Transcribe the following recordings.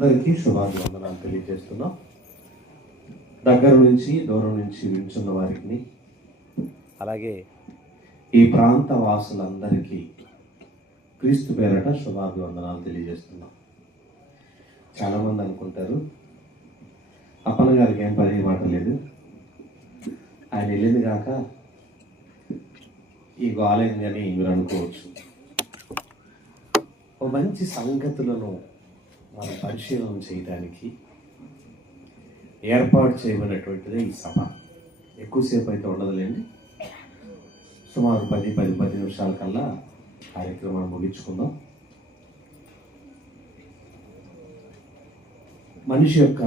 అందరికీ శుభాభివందనాలు తెలియజేస్తున్నాం. దగ్గర నుంచి దూరం నుంచి వింటున్న వారికి, అలాగే ఈ ప్రాంత వాసులందరికీ క్రీస్తు పేరట శుభాభివందనాలు తెలియజేస్తున్నాం. చాలామంది అనుకుంటారు అప్పన్న గారికి ఏం పని మాట లేదు, ఆయన వెళ్ళింది కాక ఈ గోలైంది అని మీరు అనుకోవచ్చు. ఒక మంచి సంగతులను మనం పరిశీలన చేయడానికి ఏర్పాటు చేయబడినటువంటిదే ఈ సభ. ఎక్కువసేపు అయితే ఉండదులేండి, సుమారు 10 నిమిషాల కల్లా కార్యక్రమాన్ని ముగించుకుందాం. మనిషి యొక్క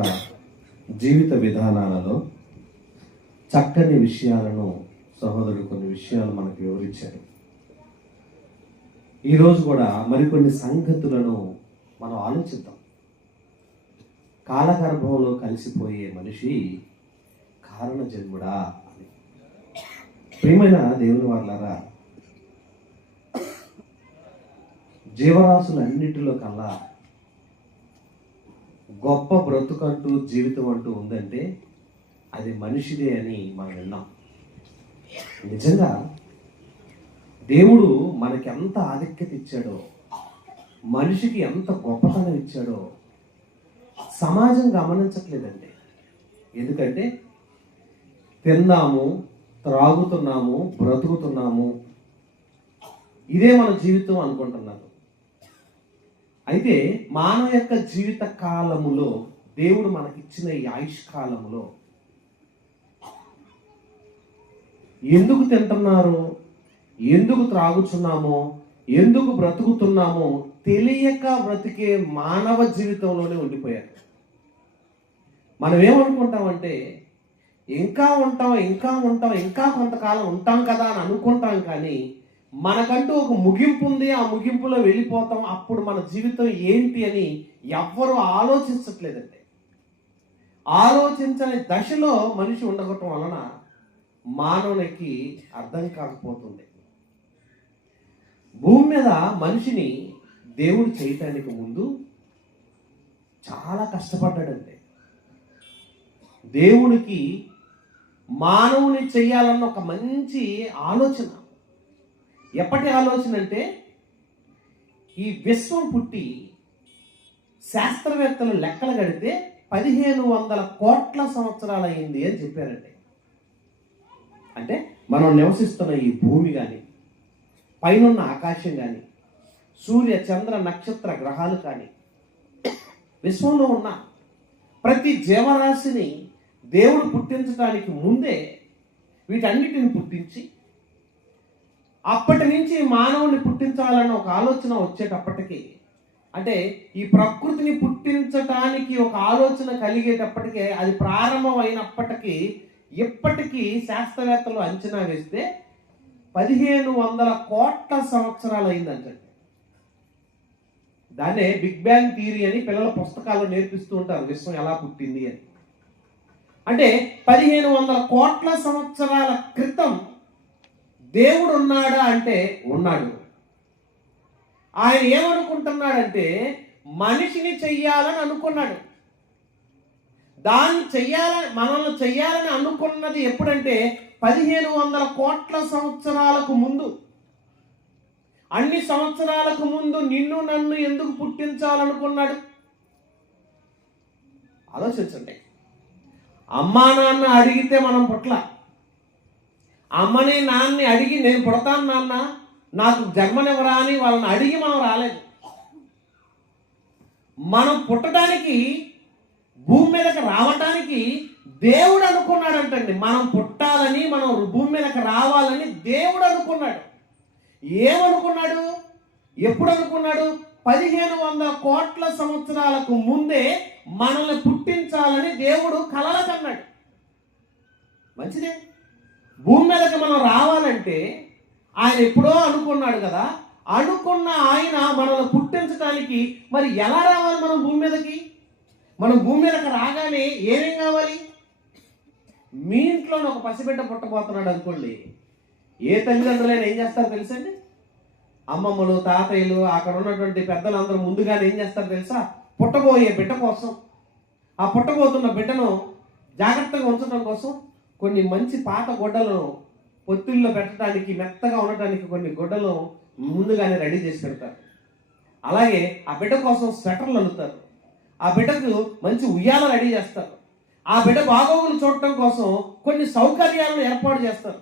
జీవిత విధానాలలో చక్కని విషయాలను సహోదరుడు కొన్ని విషయాలు మనకు వివరించారు. ఈరోజు కూడా మరికొన్ని సంగతులను మనం ఆలోచిద్దాం. కాలగర్భంలో కలిసిపోయే మనిషి కారణ జన్ముడా అని. ప్రియమైన దేవుని వాళ్ళారా, జీవరాశులన్నిటిలో కల్లా గొప్ప బ్రతుకంటూ జీవితం అంటూ ఉందంటే అది మనిషిదే అని మనం విన్నాం. నిజంగా దేవుడు మనకి ఎంత ఆధిక్యత ఇచ్చాడో, మనిషికి ఎంత గొప్పతనం ఇచ్చాడో సమాజం గమనించట్లేదండి. ఎందుకంటే తిన్నాము, త్రాగుతున్నాము, బ్రతుకుతున్నాము, ఇదే మన జీవితం అనుకుంటున్నారు. అయితే మానవ యొక్క జీవిత కాలములో దేవుడు మనకిచ్చిన ఈ ఆయుష్కాలములో ఎందుకు తింటున్నారో, ఎందుకు త్రాగుతున్నామో, ఎందుకు బ్రతుకుతున్నామో తెలియక బ్రతికే మానవ జీవితంలోనే ఉండిపోయారు. మనం ఏమనుకుంటామంటే ఇంకా కొంతకాలం ఉంటాం కదా అని అనుకుంటాం, కానీ మనకంటూ ఒక ముగింపు ఉంది, ఆ ముగింపులో వెళ్ళిపోతాం. అప్పుడు మన జీవితం ఏంటి అని ఎవ్వరూ ఆలోచించట్లేదండి. ఆలోచించని దశలో మనిషి ఉండగటం వలన మానవునికి అర్థం కాకపోతుంది. భూమి మీద మనిషిని దేవుడు చేయటానికి ముందు చాలా కష్టపడ్డాడండి. దేవునికి మానవుని చెయ్యాలన్న ఒక మంచి ఆలోచన. ఎప్పటి ఆలోచన అంటే ఈ విశ్వం పుట్టి శాస్త్రవేత్తలు లెక్కలు కడితే 1500 కోట్ల సంవత్సరాలు అయింది అని చెప్పారండి. అంటే మనం నివసిస్తున్న ఈ భూమి కానీ, పైనున్న ఆకాశం కానీ, సూర్య చంద్ర నక్షత్ర గ్రహాలు కానీ, విశ్వంలో ఉన్న ప్రతి జీవరాశిని దేవుడు పుట్టించడానికి ముందే వీటన్నిటిని పుట్టించి అప్పటి నుంచి మానవుని పుట్టించాలన్న ఒక ఆలోచన వచ్చేటప్పటికి, అంటే ఈ ప్రకృతిని పుట్టించటానికి ఒక ఆలోచన కలిగేటప్పటికే, అది ప్రారంభమైనప్పటికీ ఇప్పటికీ శాస్త్రవేత్తలు అంచనా వేస్తే 1500 కోట్ల సంవత్సరాలు అయిందంటే. దాన్నే బిగ్ బ్యాంగ్ థియరీ అని పిల్లల పుస్తకాల్లో నేర్పిస్తూ ఉంటారు, విశ్వం ఎలా పుట్టింది అని. అంటే 1500 కోట్ల సంవత్సరాల క్రితం దేవుడు ఉన్నాడా అంటే ఉన్నాడు. ఆయన ఏమనుకుంటున్నాడంటే మనిషిని చెయ్యాలని అనుకున్నాడు. మనల్ని చెయ్యాలని అనుకున్నది ఎప్పుడంటే 1500 కోట్ల సంవత్సరాలకు ముందు. అన్ని సంవత్సరాలకు ముందు నిన్ను నన్ను ఎందుకు పుట్టించాలనుకున్నాడు? ఆలోచించండి. అమ్మా నాన్న అడిగితే మనం పుట్ల, అమ్మని నాన్నని అడిగి నేను పుడతాను నాన్న నాకు జన్మనివ్వరా అని వాళ్ళని అడిగి మనం రాలేదు. మనం పుట్టడానికి, భూమి మీదకి రావటానికి దేవుడు అనుకున్నాడంటండి. మనం పుట్టాలని, మనం భూమి మీదకి రావాలని దేవుడు అనుకున్నాడు. ఏమనుకున్నాడు? ఎప్పుడు అనుకున్నాడు? 1500 కోట్ల సంవత్సరాలకు ముందే మనల్ని పుట్టించాలని దేవుడు కలలు కన్నాడు. మంచిదే. భూమి మీదకి మనం రావాలంటే ఆయన ఎప్పుడో అనుకున్నాడు కదా. అనుకున్న ఆయన మనల్ని పుట్టించడానికి మరి ఎలా రావాలి? మనం భూమి మీదకి రాగానే ఏమేం కావాలి? మీ ఇంట్లోనే ఒక పసిబిడ్డ పుట్టబోతున్నాడు అనుకోండి, ఏ తల్లిదండ్రులైనా ఏం చేస్తారో తెలుసండి? అమ్మమ్మలు, తాతయ్యలు, అక్కడ ఉన్నటువంటి పెద్దలందరూ ముందుగానే ఏం చేస్తారు తెలుసా? పుట్టబోయే బిడ్డ కోసం, ఆ పుట్టబోతున్న బిడ్డను జాగ్రత్తగా ఉంచడం కోసం కొన్ని మంచి పాత గుడ్డలను పొత్తిల్లో పెట్టడానికి, మెత్తగా ఉండటానికి కొన్ని గుడ్డలను ముందుగానే రెడీ చేసి పెడతారు. అలాగే ఆ బిడ్డ కోసం స్వెటర్లు అల్లుతారు. ఆ బిడ్డకు మంచి ఉయ్యాల రెడీ చేస్తారు. ఆ బిడ్డ బాగోగులు చూడటం కోసం కొన్ని సౌకర్యాలను ఏర్పాటు చేస్తారు.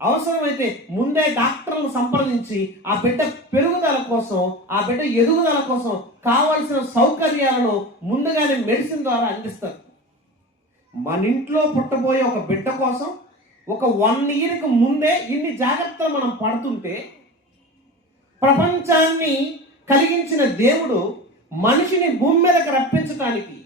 అవసరమైతే ముందే డాక్టర్లను సంప్రదించి ఆ బిడ్డ పెరుగుదల కోసం, ఆ బిడ్డ ఎదుగుదల కోసం కావలసిన సౌకర్యాలను ముందుగానే మెడిసిన్ ద్వారా అందిస్తారు. మన ఇంట్లో పుట్టబోయే ఒక బిడ్డ కోసం ఒక 1 ఇయర్కి ముందే ఇన్ని జాగ్రత్తలు మనం పడుతుంటే, ప్రపంచాన్ని కలిగించిన దేవుడు మనిషిని భూమి మీదకి రప్పించడానికి,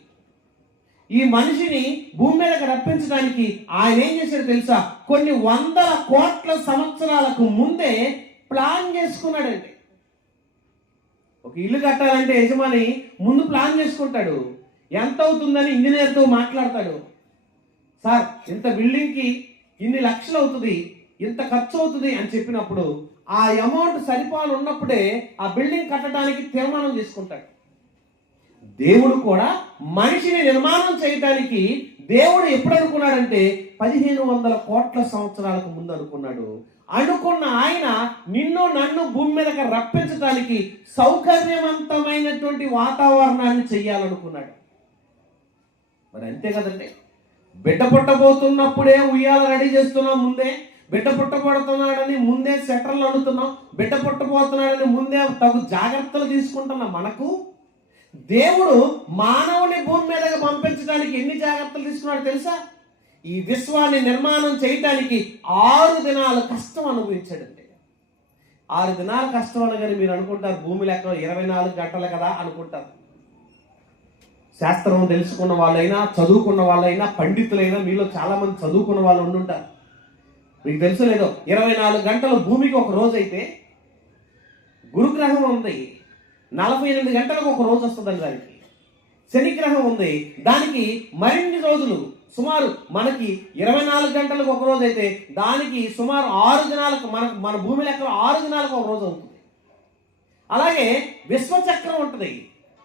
ఈ మనిషిని భూమి మీదకి రప్పించడానికి ఆయన ఏం చేశాడు తెలుసా? కొన్ని 100 కోట్ల సంవత్సరాలకు ముందే ప్లాన్ చేసుకున్నాడండి. ఒక ఇల్లు కట్టాలంటే యజమాని ముందు ప్లాన్ చేసుకుంటాడు. ఎంత అవుతుందని ఇంజనీర్తో మాట్లాడతాడు. సార్, ఇంత బిల్డింగ్కి ఇన్ని లక్షలు అవుతుంది, ఇంత ఖర్చు అవుతుంది అని చెప్పినప్పుడు ఆ అమౌంట్ సరిపాలు ఉన్నప్పుడే ఆ బిల్డింగ్ కట్టడానికి తీర్మానం చేసుకుంటాడు. దేవుడు కూడా మనిషిని నిర్మాణం చేయడానికి దేవుడు ఎప్పుడు అనుకున్నాడంటే 1500 కోట్ల సంవత్సరాలకు ముందు అనుకున్నాడు. అనుకున్న ఆయన నిన్ను నన్ను భూమి మీదకి రప్పించడానికి సౌకర్యవంతమైనటువంటి వాతావరణాన్ని చెయ్యాలనుకున్నాడు. మరి అంతే కదండి. బిడ్డ పుట్టబోతున్నప్పుడే ఉయ్యాల రెడీ చేస్తున్నాం, ముందే బిడ్డ పుట్టబడుతున్నాడని ముందే సెటర్లు అడుగుతున్నాం, బిడ్డ పుట్టబోతున్నాడని ముందే తగు జాగ్రత్తలు తీసుకుంటున్నాం. మనకు దేవుడు మానవుని భూమి మీదకి పంపించడానికి ఎన్ని జాగ్రత్తలు తీసుకున్నాడు తెలుసా? ఈ విశ్వాన్ని నిర్మాణం చేయడానికి 6 దినాలు కష్టం అనుభవించాడండి. 6 దినాల కష్టం అనగానే మీరు అనుకుంటారు భూమి లెక్క 24 గంటలు కదా అనుకుంటారు. శాస్త్రం తెలుసుకున్న వాళ్ళైనా, చదువుకున్న వాళ్ళైనా, పండితులైనా, మీలో చాలా మంది చదువుకున్న వాళ్ళు ఉండుంటారు. మీకు తెలుసు లేదో, 24 గంటలు భూమికి ఒక రోజు అయితే, గురుగ్రహం ఉంది 48 గంటలకు ఒక రోజు వస్తుందండి. దానికి శనిగ్రహం ఉంది, దానికి మరిన్ని రోజులు, సుమారు మనకి 24 గంటలకు ఒక రోజు అయితే దానికి సుమారు 6 దినాలకు, మన భూమి లెక్కలో 6 దినాలకు ఒక రోజు అవుతుంది. అలాగే విశ్వచక్రం ఉంటుంది,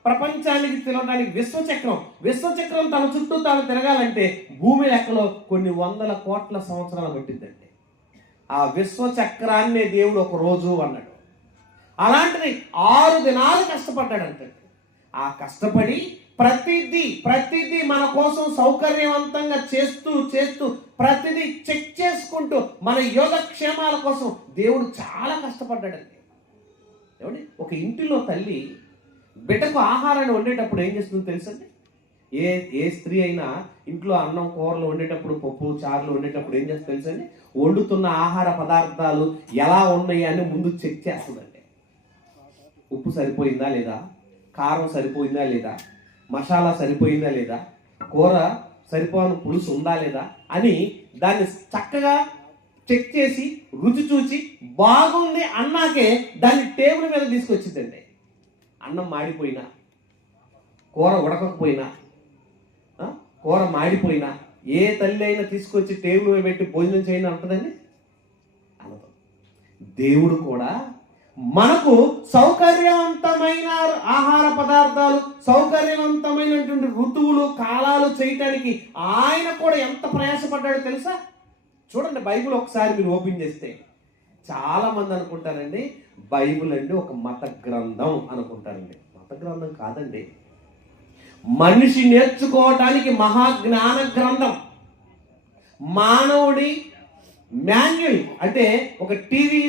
ప్రపంచానికి తిరగడానికి విశ్వచక్రం తన చుట్టూ తాను తిరగాలంటే భూమి లెక్కలో కొన్ని 100 కోట్ల సంవత్సరాలు పట్టిందండి. ఆ విశ్వచక్రాన్నే దేవుడు ఒక రోజు అన్నాడు. అలాంటిది 6 దినాలు కష్టపడ్డాడంటే, ఆ కష్టపడి ప్రతిదీ మన కోసం సౌకర్యవంతంగా చేస్తూ ప్రతిదీ చెక్ చేసుకుంటూ మన యోగక్షేమాల కోసం దేవుడు చాలా కష్టపడ్డాడండి. ఏమండి, ఒక ఇంటిలో తల్లి బిడ్డకు ఆహారాన్ని వండేటప్పుడు ఏం చేస్తుందో తెలుసండి? ఏ స్త్రీ అయినా ఇంట్లో అన్నం కూరలు వండేటప్పుడు, పప్పు చారులు వండేటప్పుడు ఏం చేస్తుంది తెలుసండి? వండుతున్న ఆహార పదార్థాలు ఎలా ఉన్నాయి అని ముందు చెక్ చేస్తుందండి. ఉప్పు సరిపోయిందా లేదా, కారం సరిపోయిందా లేదా, మసాలా సరిపోయిందా లేదా, కూర సరిపోని పులుసు ఉందా లేదా అని దాన్ని చక్కగా చెక్ చేసి రుచి చూసి బాగుంది అన్నాకే దాన్ని టేబుల్ మీద తీసుకొచ్చిందండి. అన్నం మాడిపోయినా, కూర ఉడకకపోయినా, కూర మాడిపోయినా ఏ తల్లి అయినా తీసుకొచ్చి టేబుల్ మీద పెట్టి భోజనం చేయని అంటదండి? అనదు. దేవుడు కూడా మనకు సౌకర్యవంతమైన ఆహార పదార్థాలు, సౌకర్యవంతమైనటువంటి ఋతువులు, కాలాలు చేయటానికి ఆయన కూడా ఎంత ప్రయాసపడ్డాడో తెలుసా? చూడండి, బైబిల్ ఒకసారి మీరు ఓపెన్ చేస్తే చాలా మంది అనుకుంటారండి బైబిల్ అండి ఒక మత గ్రంథం అనుకుంటారండి. మత గ్రంథం కాదండి, మనిషి నేర్చుకోవటానికి మహాజ్ఞాన గ్రంథం. మానవుడి మాన్యువల్. అంటే ఒక టీవీ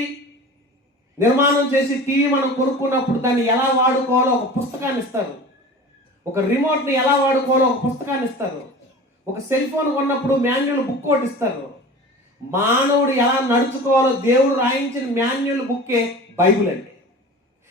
నిర్మాణం చేసి టీవీ మనం కొనుక్కున్నప్పుడు దాన్ని ఎలా వాడుకోవాలో ఒక పుస్తకాన్ని ఇస్తారు. ఒక రిమోట్ని ఎలా వాడుకోవాలో ఒక పుస్తకాన్ని ఇస్తారు. ఒక సెల్ ఫోన్ కొన్నప్పుడు మాన్యువల్ బుక్ ఒకటి ఇస్తారు. మానవుడు ఎలా నడుచుకోవాలో దేవుడు రాయించిన మాన్యువల్ బుక్కే బైబిల్ అండి.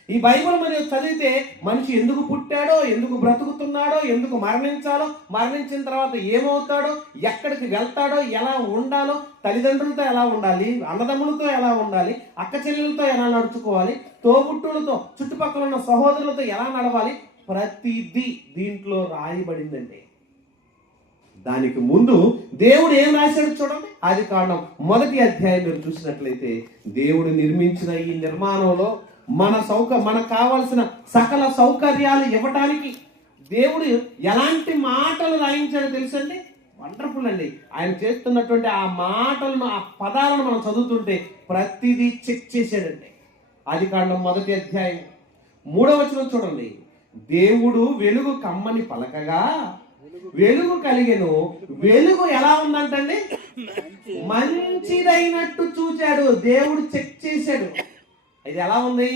ఈ బైబిల్ మనం చదివితే మనిషి ఎందుకు పుట్టాడో, ఎందుకు బ్రతుకుతున్నాడో, ఎందుకు మరణించాలో, మరణించిన తర్వాత ఏమవుతాడో, ఎక్కడికి వెళ్తాడో, ఎలా ఉండాలో, తల్లిదండ్రులతో ఎలా ఉండాలి, అన్నదమ్ములతో ఎలా ఉండాలి, అక్క చెల్లెలతో ఎలా నడుచుకోవాలి, తోబుట్టులతో, చుట్టుపక్కల ఉన్న సహోదరులతో ఎలా నడవాలి, ప్రతిదీ దీంట్లో రాయబడిందండి. దానికి ముందు దేవుడు ఏం రాశాడు చూడండి. ఆదికాండం 1వ అధ్యాయం మీరు చూసినట్లయితే దేవుడు నిర్మించిన ఈ నిర్మాణంలో మనకు కావలసిన సకల సౌకర్యాలు ఇవ్వటానికి దేవుడు ఎలాంటి మాటలు రాయించాడో తెలుసండి? వండర్ఫుల్ అండి. ఆయన చేస్తున్నటువంటి ఆ మాటలను, ఆ పదాలను మనం చదువుతుంటే ప్రతిదీ చెక్ చేశాడండి. ఆదికాండం 1వ అధ్యాయం 3వ వచనం చూడండి. దేవుడు వెలుగు కమ్మని పలకగా వెలుగు కలిగెను, వెలుగు ఎలా ఉందంటండి? మంచిదైనట్టు చూచాడు. దేవుడు చెక్ చేశాడు, ఇది ఎలా ఉంది?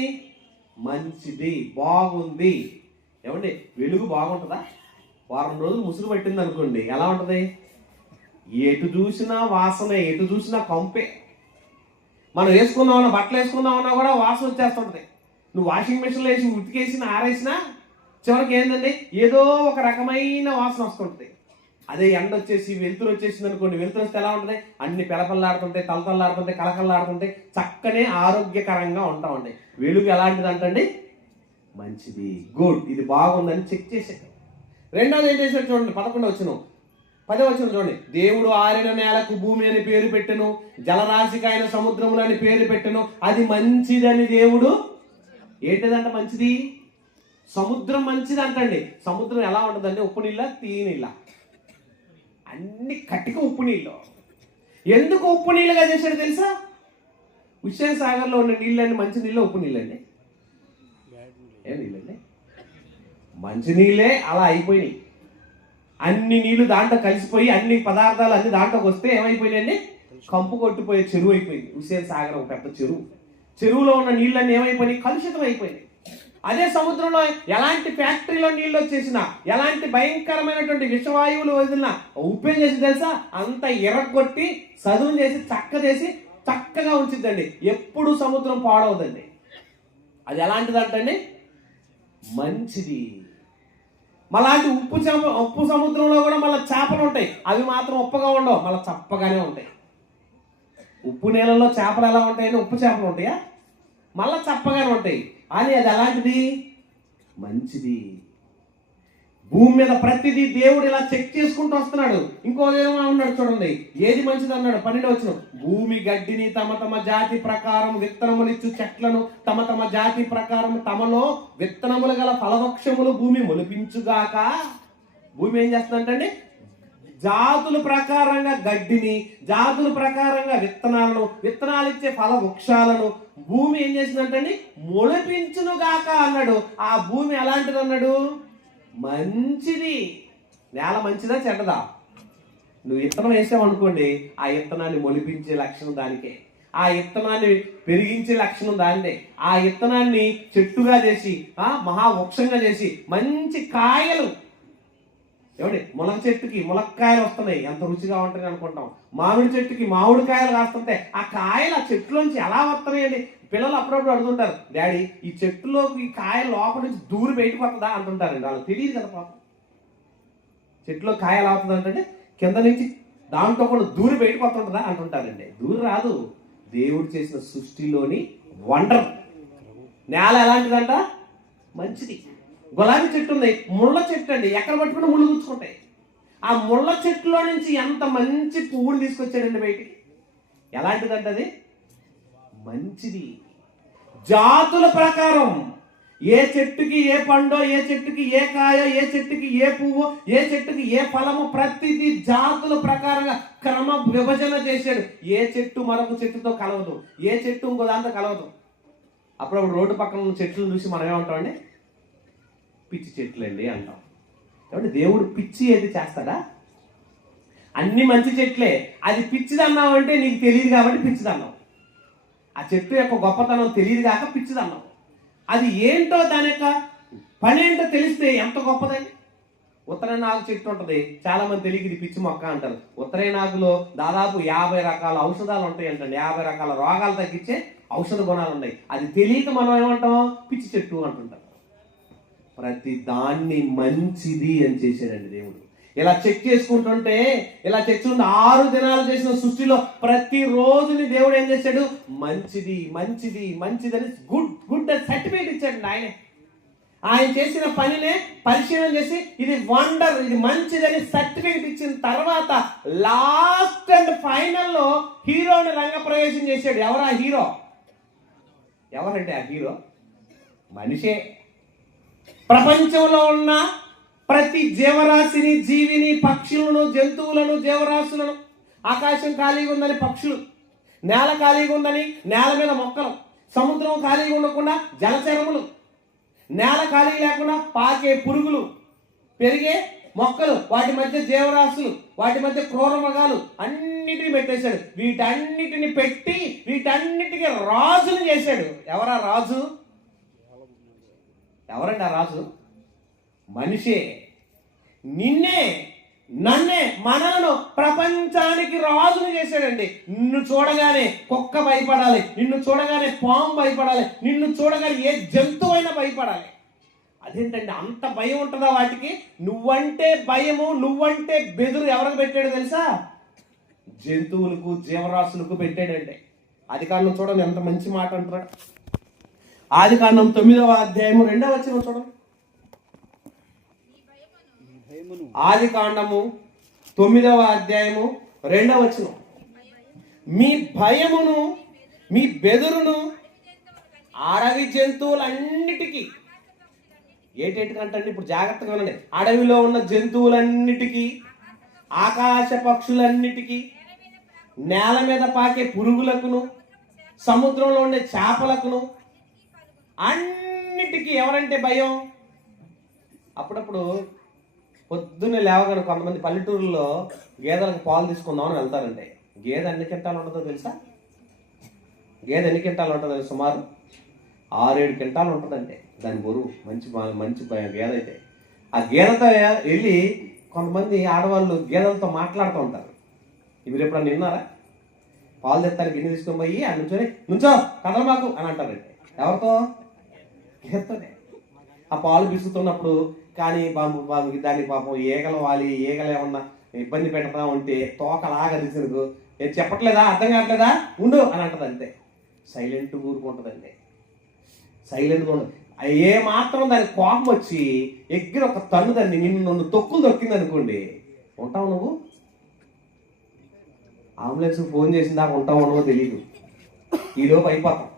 మంచిది, బాగుంది. ఏమండి, వెలుగు బాగుంటుందా? వారం రోజులు ముసుగు పట్టింది అనుకోండి, ఎలా ఉంటుంది? ఎటు చూసినా వాసనే, ఎటు చూసినా కంపే. మనం వేసుకుందామన్నా, బట్టలు వేసుకుందామన్నా కూడా వాసన వచ్చేస్తుంటుంది. నువ్వు వాషింగ్ మిషన్లో వేసి ఉతికేసినా ఆరేసినా చివరికి ఏంటండి, ఏదో ఒక రకమైన వాసన వస్తుంటుంది. అదే ఎండ వచ్చేసి వెలుతురు వచ్చేసింది అనుకోండి, వెలుతురు వస్తే ఎలా ఉంటుంది? అన్ని పెలపల్లాడుతుంటాయి, తలతల్లాడుతుంటాయి, కలకల్లాడుతుంటాయి, చక్కనే ఆరోగ్యకరంగా ఉంటామండి. వెలుగు ఎలాంటిది అంటండి? మంచిది, గుడ్, ఇది బాగుందని చెక్ చేశాడు. రెండోది ఏం చేశాడు చూడండి, 11వ వచనం 10వ వచనం చూడండి. దేవుడు ఆరిన నేలకు భూమి అని పేరు పెట్టెను, జలరాశికి ఆయన సముద్రములు అని పేరు పెట్టెను, అది మంచిదని దేవుడు. ఏంటిదంట మంచిది? సముద్రం మంచిది అంటండి. సముద్రం ఎలా ఉంటుందండి? ఉప్పు నీళ్ళ, తీయ నీళ్ళ, అన్ని కట్టిక ఉప్పు నీళ్ళు. ఎందుకు ఉప్పు నీళ్ళుగా చేశాడు తెలుసా? హుస్సేన్ సాగర్లో ఉన్న నీళ్ళండి మంచి నీళ్ళు, ఉప్పు నీళ్ళండి. ఏ నీళ్ళండి? మంచి నీళ్ళే అలా అయిపోయినాయి. అన్ని నీళ్లు దాంట్లో కలిసిపోయి అన్ని పదార్థాలు అన్ని దాంట్లోకి వస్తే ఏమైపోయినాయండి? కంపు కొట్టిపోయే చెరువు అయిపోయింది. హుస్సేన్ సాగర్ ఒక పెద్ద చెరువు. చెరువులో ఉన్న నీళ్ళన్నీ ఏమైపోయినాయి? కలుషితం అయిపోయినాయి. అదే సముద్రంలో ఎలాంటి ఫ్యాక్టరీలో నీళ్ళు వచ్చేసినా, ఎలాంటి భయంకరమైనటువంటి విషవాయువులు వదిలినా ఉప్పేం చేసి తెలుసా? అంత ఎర్రగొట్టి చదువు చేసి చక్కగా ఉంచిద్దండి. ఎప్పుడు సముద్రం పాడవదండి. అది ఎలాంటిదంటండి? మంచిది. మళ్ళీ ఉప్పు సముద్రంలో కూడా మళ్ళీ చేపలు ఉంటాయి. అవి మాత్రం ఉప్పగా ఉండవు, మళ్ళీ చప్పగానే ఉంటాయి. ఉప్పు నీళ్ళలో చేపలు ఎలా ఉంటాయండి? ఉప్పు చేపలు ఉంటాయా? మళ్ళీ చప్పగానే ఉంటాయి. అని అది ఎలాంటిది? మంచిది. భూమి మీద ప్రతిదీ దేవుడు ఇలా చెక్ చేసుకుంటూ వస్తున్నాడు. ఇంకో ఏమో అన్నాడు చూడండి, ఏది మంచిది అన్నాడు? 12వ వచనం. భూమి గడ్డిని తమ తమ జాతి ప్రకారం విత్తనములిచ్చు చెట్లను తమ తమ జాతి ప్రకారం తమలో విత్తనములు గల ఫలవృక్షములు భూమి మొలిపించుగాక. భూమి ఏం చేస్తుందంటండి? జాతుల ప్రకారంగా గడ్డిని, జాతుల ప్రకారంగా విత్తనాలు ఇచ్చే ఫల వృక్షాలను భూమి ఏం చేసిందంటండి? మొలిపించును గాక అన్నాడు. ఆ భూమి ఎలాంటిది అన్నాడు? మంచిది. నేల మంచిదా చెడ్డదా? నువ్వు విత్తనం వేసావు అనుకోండి, ఆ విత్తనాన్ని మొలిపించే లక్షణం దానికే, ఆ విత్తనాన్ని పెరిగించే లక్షణం దానిదే. ఆ విత్తనాన్ని చెట్టుగా చేసి మహావృక్షంగా చేసి మంచి కాయలు. ఏమండి, మునగ చెట్టుకి ములక్కాయలు వస్తున్నాయి, ఎంత రుచిగా ఉంటాయి అనుకుంటాం. మామిడి చెట్టుకి మామిడి కాయలు కాస్తుంటే ఆ కాయలు ఆ చెట్టులోంచి ఎలా వస్తున్నాయండి? పిల్లలు అప్పుడప్పుడు అడుగుతుంటారు, డాడీ ఈ చెట్టులోకి ఈ కాయ లోపల నుంచి దూరి బయటకు వస్తుందా అంటుంటారండి. వాళ్ళకి తెలియదు కదా పాపం. చెట్టులో కాయ ఎలా అవుతుంది అంటే కింద నుంచి దాంట్లో కూడా దూరి బయటకు వస్తుంటుందా అంటుంటారండి. దూరి రాదు, దేవుడు చేసిన సృష్టిలోని వండర్. నేల ఎలాంటిదంట? మంచిది. గులాబీ చెట్టు ఉంది, ముళ్ళ చెట్టు అండి, ఎక్కడ పట్టుకుని ముళ్ళు గుచ్చుకుంటాయి. ఆ ముళ్ళ చెట్టులో నుంచి ఎంత మంచి పువ్వులు తీసుకొచ్చాడండి బయటికి. ఎలాంటిదంట అది? మంచిది. జాతుల ప్రకారం ఏ చెట్టుకి ఏ పండో, ఏ చెట్టుకి ఏ కాయో, ఏ చెట్టుకి ఏ పువ్వు, ఏ చెట్టుకి ఏ ఫలము, ప్రతిదీ జాతుల ప్రకారంగా క్రమ విభజన చేశాడు. ఏ చెట్టు మరొక చెట్టుతో కలవదు, ఏ చెట్టు ఇంకో దాంతో కలవదు. అప్పుడప్పుడు రోడ్డు పక్కన ఉన్న చెట్లను చూసి మనం ఏమంటామండి? పిచ్చి చెట్లు అండి అంటాం. కాబట్టి దేవుడు పిచ్చి ఏది చేస్తాడా? అన్ని మంచి చెట్లే. అది పిచ్చిదన్నావు అంటే నీకు తెలియదు కాబట్టి పిచ్చిదన్నావు. ఆ చెట్టు యొక్క గొప్పతనం తెలియదు కాక పిచ్చిదన్నావు. అది ఏంటో దాని యొక్క పని ఏంటో తెలిస్తే ఎంత గొప్పదండి. ఉత్తర నాగు చెట్టు ఉంటుంది, చాలా మంది తెలియదు ఇది పిచ్చి మొక్క అంటారు. ఉత్తర నాగులో దాదాపు 50 రకాల ఔషధాలు ఉంటాయి అంటండి. 50 రకాల రోగాలు తగ్గించే ఔషధ గుణాలు ఉన్నాయి. అది తెలియక మనం ఏమంటాం? పిచ్చి చెట్టు అంటుంటాం. ప్రతి దాన్ని మంచిది అని చేశాడండి దేవుడు. ఇలా చెక్ చేసుకుంటుంటే, ఇలా చేసుకుంటూ 6 దినాలు చేసిన సృష్టిలో ప్రతి రోజుని దేవుడు ఏం చేశాడు? మంచిది మంచిది మంచిది అని గుడ్ అని సర్టిఫికేట్ ఇచ్చాడు ఆయనే. ఆయన చేసిన పనినే పరిశీలన చేసి ఇది వండర్, ఇది మంచిదని సర్టిఫికేట్ ఇచ్చిన తర్వాత లాస్ట్ అండ్ ఫైనల్లో హీరోని రంగప్రవేశం చేశాడు. ఎవరు ఆ హీరో? ఎవరంటే ఆ హీరో? మనిషే. ప్రపంచంలో ఉన్న ప్రతి జీవరాశిని, జీవిని, పక్షులను, జంతువులను, జీవరాశులను, ఆకాశం ఖాళీగా ఉందని పక్షులు, నేల ఖాళీగా ఉందని నేల మీద మొక్కలు, సముద్రం ఖాళీగా ఉండకుండా జలచరములు, నేల ఖాళీ లేకుండా పాకే పురుగులు, పెరిగే మొక్కలు, వాటి మధ్య జీవరాశులు, వాటి మధ్య క్రూర మృగాలు అన్నిటిని పెట్టేశాడు. వీటన్నిటిని పెట్టి వీటన్నిటికీ రాజును చేశాడు. ఎవరా రాజు? ఎవరండి ఆ రాజు? మనిషే. నిన్నే, నన్నే, మనలను ప్రపంచానికి రాజును చేశాడండి. నిన్ను చూడగానే కుక్క భయపడాలి, నిన్ను చూడగానే పాము భయపడాలి, నిన్ను చూడగానే ఏ జంతువు అయినా భయపడాలి. అదేంటండి అంత భయం ఉంటుందా వాటికి? నువ్వంటే భయము, నువ్వంటే బెదురు ఎవరికి పెట్టాడు తెలుసా? జంతువులకు, జీవరాశులకు పెట్టాడండి. ఆదికాండం చూడండి, ఎంత మంచి మాట అంటారు. ఆదికాండం 9వ అధ్యాయము 2వ వచనం చూడండి. ఆదికాండము 9వ అధ్యాయము 2వ వచనం. మీ భయమును, మీ బెదురును అడవి జంతువులన్నిటికీ, ఏటేటికంటే ఇప్పుడు జాగ్రత్తగా ఉండండి, అడవిలో ఉన్న జంతువులన్నిటికీ, ఆకాశ పక్షులన్నిటికీ, నేల మీద పాకే పురుగులకును, సముద్రంలో ఉండే చేపలకును అన్నిటికీ ఎవరంటే భయం? అప్పుడప్పుడు పొద్దున్నే లేవగానే కొంతమంది పల్లెటూరులో గేదెలకు పాలు తీసుకుందామని వెళ్తారంటే, గేదె ఎన్ని కింటాలు ఉంటుందో తెలుసా? గేదె ఎన్ని కింటాలు ఉంటుందో సుమారు 6-7 కింటాలు ఉంటుందంటే దాని బరువు. మంచి మంచి గేదె అయితే. ఆ గేదెతో వెళ్ళి కొంతమంది ఆడవాళ్ళు గేదెలతో మాట్లాడుతూ ఉంటారు. మీరు ఎప్పుడన్నా విన్నారా? పాలు తెస్తానికి గిన్నె తీసుకొని పోయి ఆ నుంచో కదల మాకు అని అంటారండి. ఎవరితో? గేదెతోనే. ఆ పాలు బిసుకుతున్నప్పుడు కానీ దాన్ని పాపం ఈగలు వాలి, ఈగలు ఏమన్నా ఇబ్బంది పెడతా ఉంటే తోకలాగా తీసుకు చెప్పట్లేదా, అర్థం కావట్లేదా, ఉండు అని అంటది. అంతే, సైలెంట్ ఊరుకుంటుందండి. సైలెంట్గా ఉండదు. ఏ మాత్రం దానికి కోపం వచ్చి ఎగ్గిన ఒక తన్నుదండి, నిన్ను తొక్కులు దొక్కింది అనుకోండి, ఉంటావు నువ్వు? అంబులెన్స్కి ఫోన్ చేసిన దాకా ఉంటావు ఉండవో తెలియదు. ఈలోపు అయిపోతాం.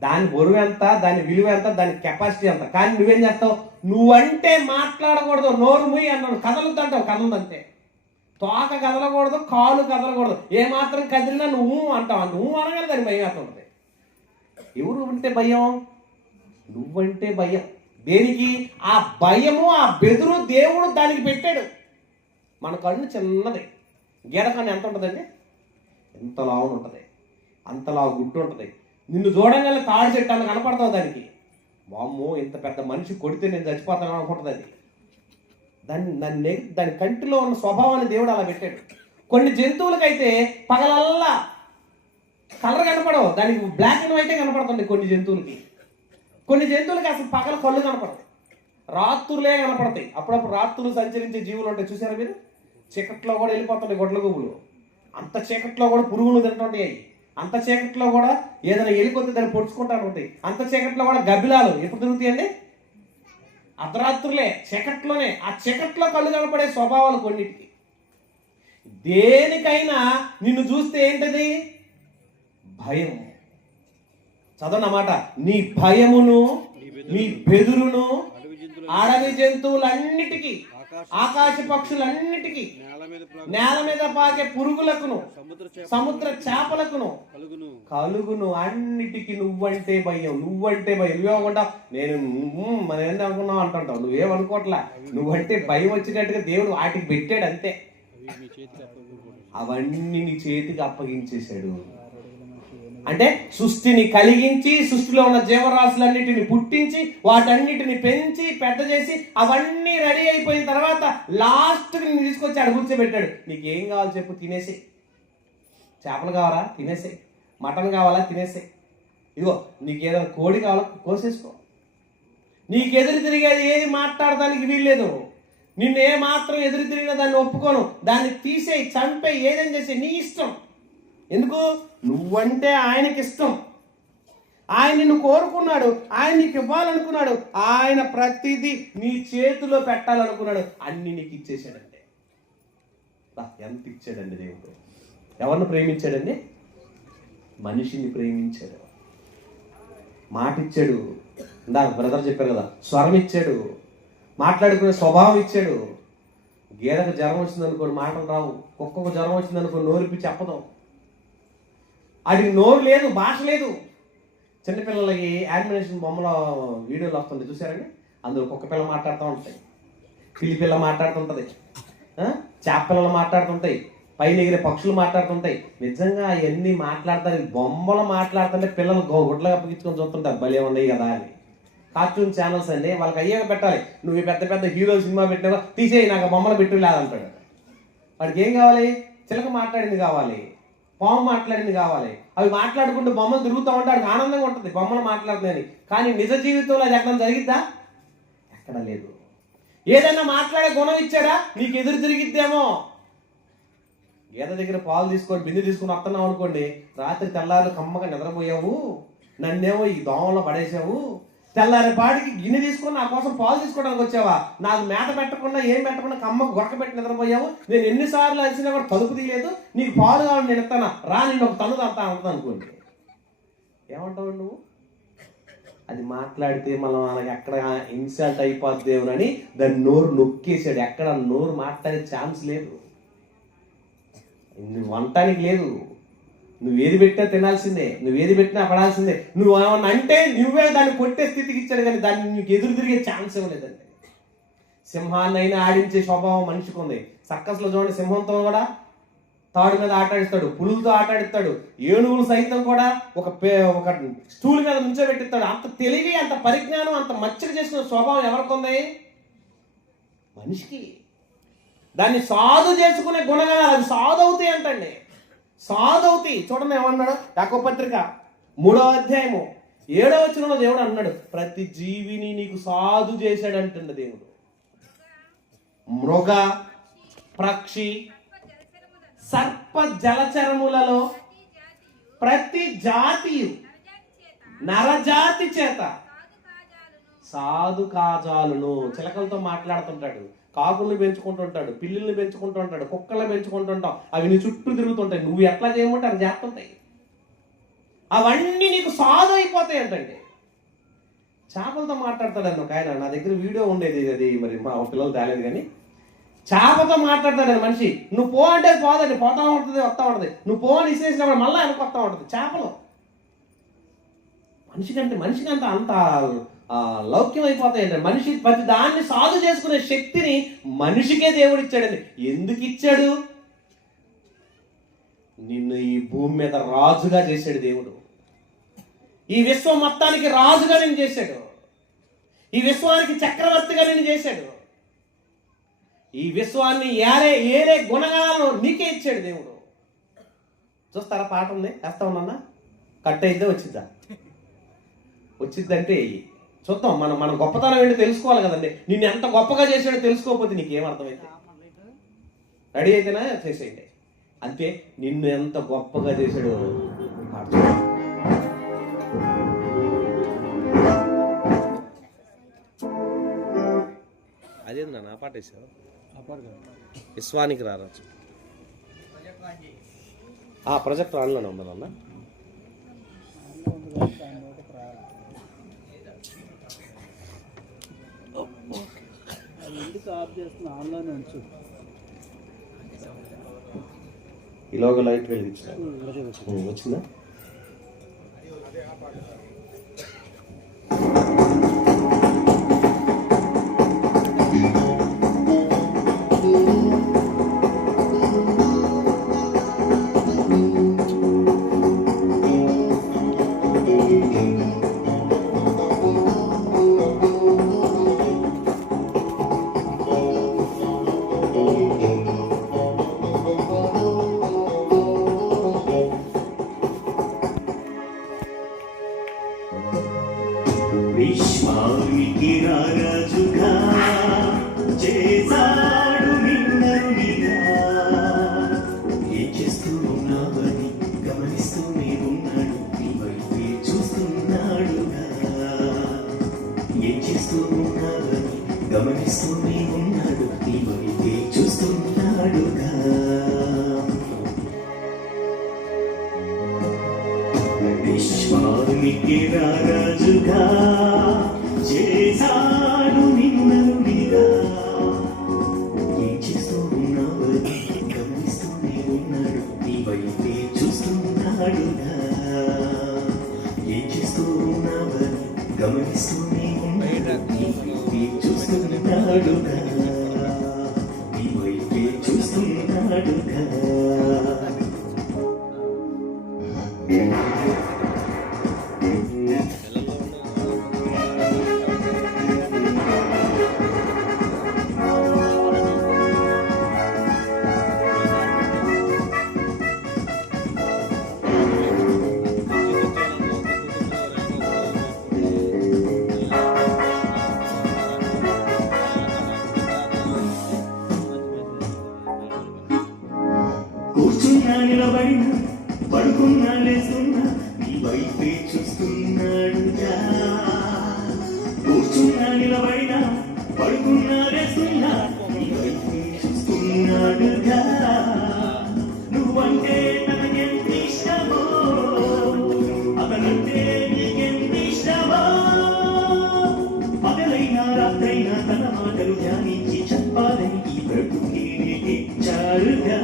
దాని బరువు ఎంత, దాని విలువ ఎంత, దాని కెపాసిటీ ఎంత. కానీ నువ్వేం చేస్తావు? నువ్వంటే మాట్లాడకూడదు, నోరు ముయ్యి అన్నాడు, కదలొద్దంటావు, కదలదంతే. తోక కదలకూడదు, కాలు కదలకూడదు. ఏ మాత్రం కదిలినా నువ్వు అంటావు. నువ్వు అనగానే దాని భయం వేస్తూ ఉంటుంది. ఎవరు అంటే భయం? నువ్వంటే భయం. దేనికి? ఆ భయము, ఆ బెదురు దేవుడు దానికి పెట్టాడు. మన కన్ను చిన్నది, గీడ కన్ను ఎంత ఉంటుందండి? ఎంత లావు ఉంటుంది, అంతలా గుడ్డు ఉంటుంది. నిన్ను చూడంగానే తాడు చెట్టు అని కనపడతావు దానికి. వామ్మో, ఇంత పెద్ద మనిషి కొడితే నేను చచ్చిపోతాను అనుకుంటుంది అది. దాని కంటిలో ఉన్న స్వభావాన్ని దేవుడు అలా పెట్టాడు. కొన్ని జంతువులకైతే పగలల్లా కలర్ కనపడవు, దానికి బ్లాక్ అండ్ వైటే కనపడుతుంది కొన్ని జంతువులకి. కొన్ని జంతువులకి అసలు పగల కళ్ళు కనపడతాయి, రాత్రులే కనపడతాయి. అప్పుడప్పుడు రాత్రులు సంచరించే జీవులు ఉంటాయి, చూసారా మీరు? చీకట్లో కూడా వెళ్ళిపోతున్నాయి గొడ్ల గుబులు. అంత చీకట్లో కూడా పురుగులు తింటుంటాయి. అంత చీకట్లో కూడా ఏదైనా ఎలికొద్ది దాన్ని పొడుచుకుంటా ఉంటాయి. అంత చీకట్లో కూడా గబ్బిలాలు ఎప్పుడు తిరుగుతాయండి? అర్ధరాత్రులే, చీకట్లోనే. ఆ చీకట్లో కళ్ళు కనపడే స్వభావాలు కొన్నిటికి. దేనికైనా నిన్ను చూస్తే ఏంటది? భయం. చదవన్నమాట. నీ భయమును, నీ బెదురును అడవి జంతువులన్నిటికీ, ఆకాశ పక్షులన్నిటికీ, నేల మీద పాకే పురుగులకును, సముద్ర చేపలకును కలుగును అన్నిటికీ నువ్వంటే భయం. నువ్వంటే భయం. నువ్వేమనుకుంటా? మనం ఏంటి అనుకున్నావు అంటుంటావు. నువ్వేమనుకోవట్లా. నువ్వంటే భయం వచ్చేటట్టుగా దేవుడు వాటికి పెట్టాడు, అంతే. అవన్నీ నీ చేతికి అప్పగించేశాడు. అంటే సృష్టిని కలిగించి, సృష్టిలో ఉన్న జీవరాశులన్నిటిని పుట్టించి, వాటన్నిటిని పెంచి పెద్ద చేసి, అవన్నీ రెడీ అయిపోయిన తర్వాత లాస్ట్కి నేను తీసుకొచ్చి అక్కడ కూర్చోబెట్టాడు. నీకేం కావాలి చెప్పు, తినేసే. చేపలు కావాలా? తినేసే. మటన్ కావాలా? తినేసే. ఇదిగో నీకేదో కోడి కావాలా? కోసేసుకో. నీకెదురు తిరిగేది ఏది మాట్లాడడానికి వీల్లేదు. నిన్ను ఏ మాత్రం ఎదురు తిరిగినా దాన్ని ఒప్పుకోను. దాన్ని తీసేయి, చంపేయి, ఏదేం చేసే, నీ ఇష్టం. ఎందుకు? నువ్వంటే ఆయనకి ఇష్టం. ఆయన నిన్ను కోరుకున్నాడు, ఆయన నీకు ఇవ్వాలనుకున్నాడు, ఆయన ప్రతిదీ నీ చేతిలో పెట్టాలనుకున్నాడు. అన్ని నీకు ఇచ్చేసాడంటే ఎంత ఇచ్చాడండి దేవుడు. ఎవరిని ప్రేమించాడండి? మనిషిని ప్రేమించాడు. మాట ఇచ్చాడు. ఇందాక బ్రదర్ చెప్పారు కదా, స్వరం ఇచ్చాడు, మాట్లాడుకునే స్వభావం ఇచ్చాడు. గేదెకు జ్వరం వచ్చింది అనుకోని మాటలు రావు, కుక్కకు జ్వరం వచ్చింది అనుకో నోరిపి చెప్పదు. అది నోరు లేదు, భాష లేదు. చిన్నపిల్లలకి యానిమేషన్ బొమ్మలో వీడియోలు వస్తుంటాయి చూసారండి, అందులో కుక్క పిల్ల మాట్లాడుతూ ఉంటాయి, పిల్లి పిల్ల మాట్లాడుతుంటుంది, చేప పిల్లలు మాట్లాడుతుంటాయి, పైన ఎగిరే పక్షులు మాట్లాడుతుంటాయి. నిజంగా అవన్నీ మాట్లాడతారు. బొమ్మలు మాట్లాడుతుంటే పిల్లలు గుడ్లగా అప్పగించుకొని చూస్తుంటారు, భలే ఉన్నాయి కదా అని. కార్టూన్ ఛానల్స్ అండి, వాళ్ళకి అయ్యే పెట్టాలి. నువ్వు పెద్ద పెద్ద హీరో సినిమా పెట్టినా తీసేయి, నాకు బొమ్మలు పెట్టు లేదంటాడు. వాడికి ఏం కావాలి? చిలక మాట్లాడింది కావాలి, పాము మాట్లాడింది కావాలి. అవి మాట్లాడుకుంటూ బొమ్మలు తిరుగుతూ ఉంటే వాడికి ఆనందంగా ఉంటుంది బొమ్మలు మాట్లాడుతున్నాయని. కానీ నిజ జీవితంలో అది ఎక్కడ జరిగిద్దా? ఎక్కడ లేదు. ఏదైనా మాట్లాడే గుణం ఇచ్చాడా? నీకు ఎదురు తిరిగిద్దేమో. గేదె దగ్గర పాలు తీసుకొని బిందె తీసుకుని వస్తున్నావు అనుకోండి, రాత్రి తెల్లారు కమ్మగా నిద్రపోయావు, నన్నేమో ఈ దోమలో పడేసావు, తెల్లారి పాటికి గిన్నె తీసుకొని నా కోసం పాలు తీసుకోవడానికి వచ్చావా, నాకు మేత పెట్టకుండా ఏం పెట్టకుండా కమ్మకు గొడక పెట్టి నిద్రపోయావు, నేను ఎన్నిసార్లు అలిసినా కూడా తలుపు తీయలేదు, నీకు పాలు కావాలి నేను ఇస్తానా రా, నిన్ను ఒక తను అంతా ఉంటుంది అనుకోండి. ఏమంటావు నువ్వు? అది మాట్లాడితే మళ్ళీ మనకి ఎక్కడ ఇన్సల్ట్ అయిపోద్దేమోనని దాన్ని నోరు నొక్కేసాడు. ఎక్కడ నోరు మాట్లాడే ఛాన్స్ లేదు, నువ్వు వంటానికి లేదు. నువ్వు ఏది పెట్టినా తినాల్సిందే, నువ్వు ఏది పెట్టినా పడాల్సిందే. నువ్వు ఏమన్నా అంటే నువ్వే దాన్ని కొట్టే స్థితికి ఇచ్చాడు, కానీ దాన్ని నీకు ఎదురు తిరిగే ఛాన్స్ ఇవ్వలేదండి. సింహాన్నైనా ఆడించే స్వభావం మనిషికి ఉంది. సర్కస్లో చూడండి, సింహంతో కూడా తాడు మీద ఆటాడిస్తాడు, పులులతో ఆటాడిస్తాడు, ఏనుగులు సైతం కూడా ఒక స్టూల్ మీద నుంచోబెట్టిస్తాడు. అంత తెలివి, అంత పరిజ్ఞానం, అంత మచ్చలు చేసిన స్వభావం ఎవరికి ఉంది? మనిషికి. దాన్ని సాధు చేసుకునే గుణగణాలు అవి సాధవుతాయి అంటండి, సాధవుతాయి. చూడండి ఏమన్నాడు యాకోబు పత్రిక 3వ అధ్యాయము 7వ వచనంలో దేవుడు అన్నాడు, ప్రతి జీవిని నీకు సాధు చేశాడు అంటుండ దేవుడు. మృగ, పక్షి, సర్ప జలచరములలో ప్రతి జాతియు నరజాతి చేత సాధు కాజాలను. చిలకలతో మాట్లాడుతుంటాడు, కాకుల్ని పెంచుకుంటుంటాడు, పిల్లుల్ని పెంచుకుంటూ ఉంటాడు, కుక్కల్ని పెంచుకుంటుంటాం, అవి నీ చుట్టూ తిరుగుతుంటాయి. నువ్వు ఎట్లా చేయమంటే అవి చేస్తుంటాయి. అవన్నీ నీకు సాధు అయిపోతాయి అంటండి. చేపలతో మాట్లాడతాడు ఒక ఆయన, నా దగ్గర వీడియో ఉండేది, అది మరి మా పిల్లలు తేలేదు కానీ, చేపతో మాట్లాడతాడు మనిషి. నువ్వు పో అంటే పోదండి, పోతా ఉంటుంది, వస్తూ ఉంటుంది. నువ్వు పో అని ఇసేసినప్పుడు మళ్ళీ ఆయనకు వస్తూ ఉంటుంది. చేపలు మనిషికంటే అంత లౌక్యం అయిపోతాయి అంటే. మనిషి ప్రతి దాన్ని సాధు చేసుకునే శక్తిని మనిషికే దేవుడు ఇచ్చాడని. ఎందుకు ఇచ్చాడు? నిన్ను ఈ భూమి మీద రాజుగా చేశాడు దేవుడు. ఈ విశ్వం మొత్తానికి రాజుగా నేను చేశాడు. ఈ విశ్వానికి చక్రవర్తిగా నేను చేశాడు. ఈ విశ్వాన్ని ఏరే గుణగాలను నీకే ఇచ్చాడు దేవుడు. చూస్తారా, పాట ఉంది, వేస్తా ఉన్నా, కట్ అయితే వచ్చిద్దంటే చూద్దాం. మన గొప్పతనం ఏంటో తెలుసుకోవాలి కదండి. నిన్ను ఎంత గొప్పగా చేశాడో తెలుసుకోకపోతే నీకేం అర్థమైంది? రెడీ అయితేనా చేసేయండి. అంతే, నిన్ను ఎంత గొప్పగా చేశాడో అదేంది నా పాట వేసావు? విశ్వానికి రారాజు ప్రాజెక్ట్ ఆన్లోనే ఉందన్న. ఇలాగ లైట్ వెలిగించిన వచ్చిందా? విశ్వానికి రారాజుగా చేశాడు నిన్నరునిగా. ఏం చేస్తూ ఉన్నావని గమనిస్తూనే ఉన్నాడు, నీ వైపే చూస్తున్నాడుగా. ఏం చేస్తూ ఉన్నావని గమనిస్తూనే ఉన్నాడు, నీ వైపే చూస్తున్నాడుగా. విశ్వానికి రారాజుగా చేశాడు నిన్నరునిగా. కూర్చున్నా నిలబడినా పడుకున్నా లేస్తున్నా నీ వైపే చూస్తున్నాడుగా. కూర్చున్నా నిలబడినా పడుకున్నా లేస్తున్నా నీ వైపే చూస్తున్నాడుగా. నువ్వంటే తనకెంత ఇష్టమో, అతనంటే నీకెంత ఇష్టమో. పగలైనా రాత్రైనా తన మాటలు ధ్యానించి చెప్పాలని ఈ బ్రతుకే ఇచ్చారుగా.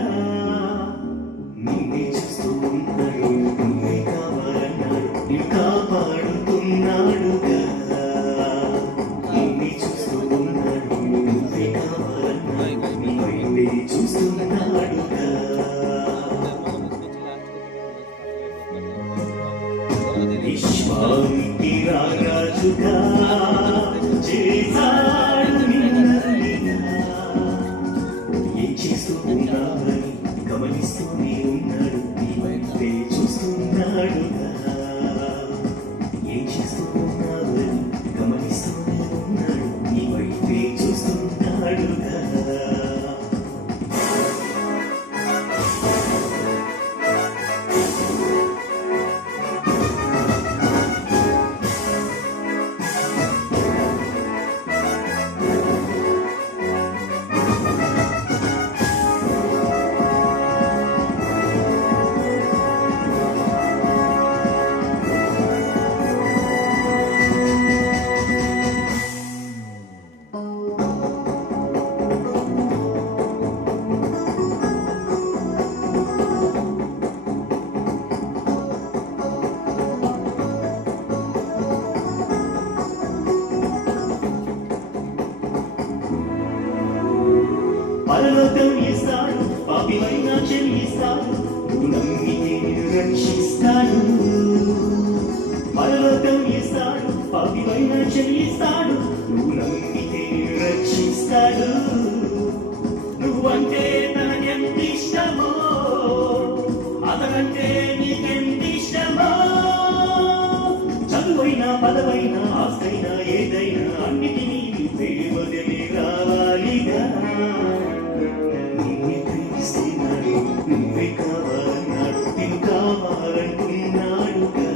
నిన్నే చూస్తూ ఉన్నాడు, నువ్వే కావాలన్నాడు, నిన్ను కాపాడుతున్నాడుగా. నిన్నే చూస్తూ ఉన్నాడు, నువ్వే కావాలన్నాడు, నీ వైపే చూస్తున్నాడుగా. విశ్వానికి రారాజుగా చేశాడు నిన్నగా. ఏం చేస్తూ ఉన్నావని గమనిస్తూనే ఉన్నాడు, నీ వైపే చూస్తున్నాడుగా. ఏం చేస్తూ ఉన్నావని గమనిస్తూనే ఉన్నాడు, నీ వైపే చూస్తున్నాడుగా. పరలోకం ఇస్తాడు, పాపివైనా క్షమిస్తాడు, నువ్వు నమ్మితే నిన్ను రక్షిస్తాడు. పరలోకం ఇస్తాడు, పాపివైనా క్షమిస్తాడు, నువ్వు నమ్మితే నిన్ను రక్షిస్తాడు. నువ్వంటే తనకెంత ఇష్టమో, అతనంటే నీకెంత ఇష్టమో. చదువైనా పదవైనా ఆస్తైనా ఏదైనా అన్నిటినీ నువ్వే వదిలి రావాలిగా. నిన్నే ప్రేమిస్తున్నాడు, నువ్వే కావాలన్నాడు, నిన్ను కావాలంటున్నాడుగా.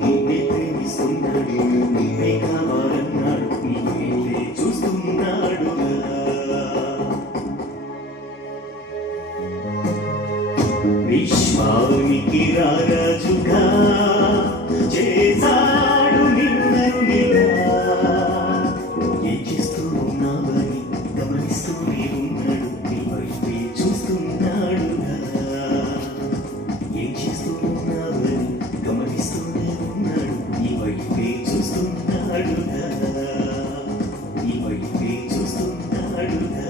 నిన్నే ప్రేమిస్తున్నాడు, నువ్వే కావాలన్నాడు, నీ వైపే చూస్తున్నాడుగా. విశ్వానికి రారాజుగా చేశాడు నిన్నరునిగా. ఏం చేస్తూ ఉన్నావని గమనిస్తూనే ఉన్నాడు, నీ వైపే చూస్తున్నాడుగా. ఏం చేస్తూ ఉన్నావని గమనిస్తూనే ఉన్నాడు, నీ వైపే చూస్తున్నాడుగా. నీ వైపే చూస్తున్నాడుగా.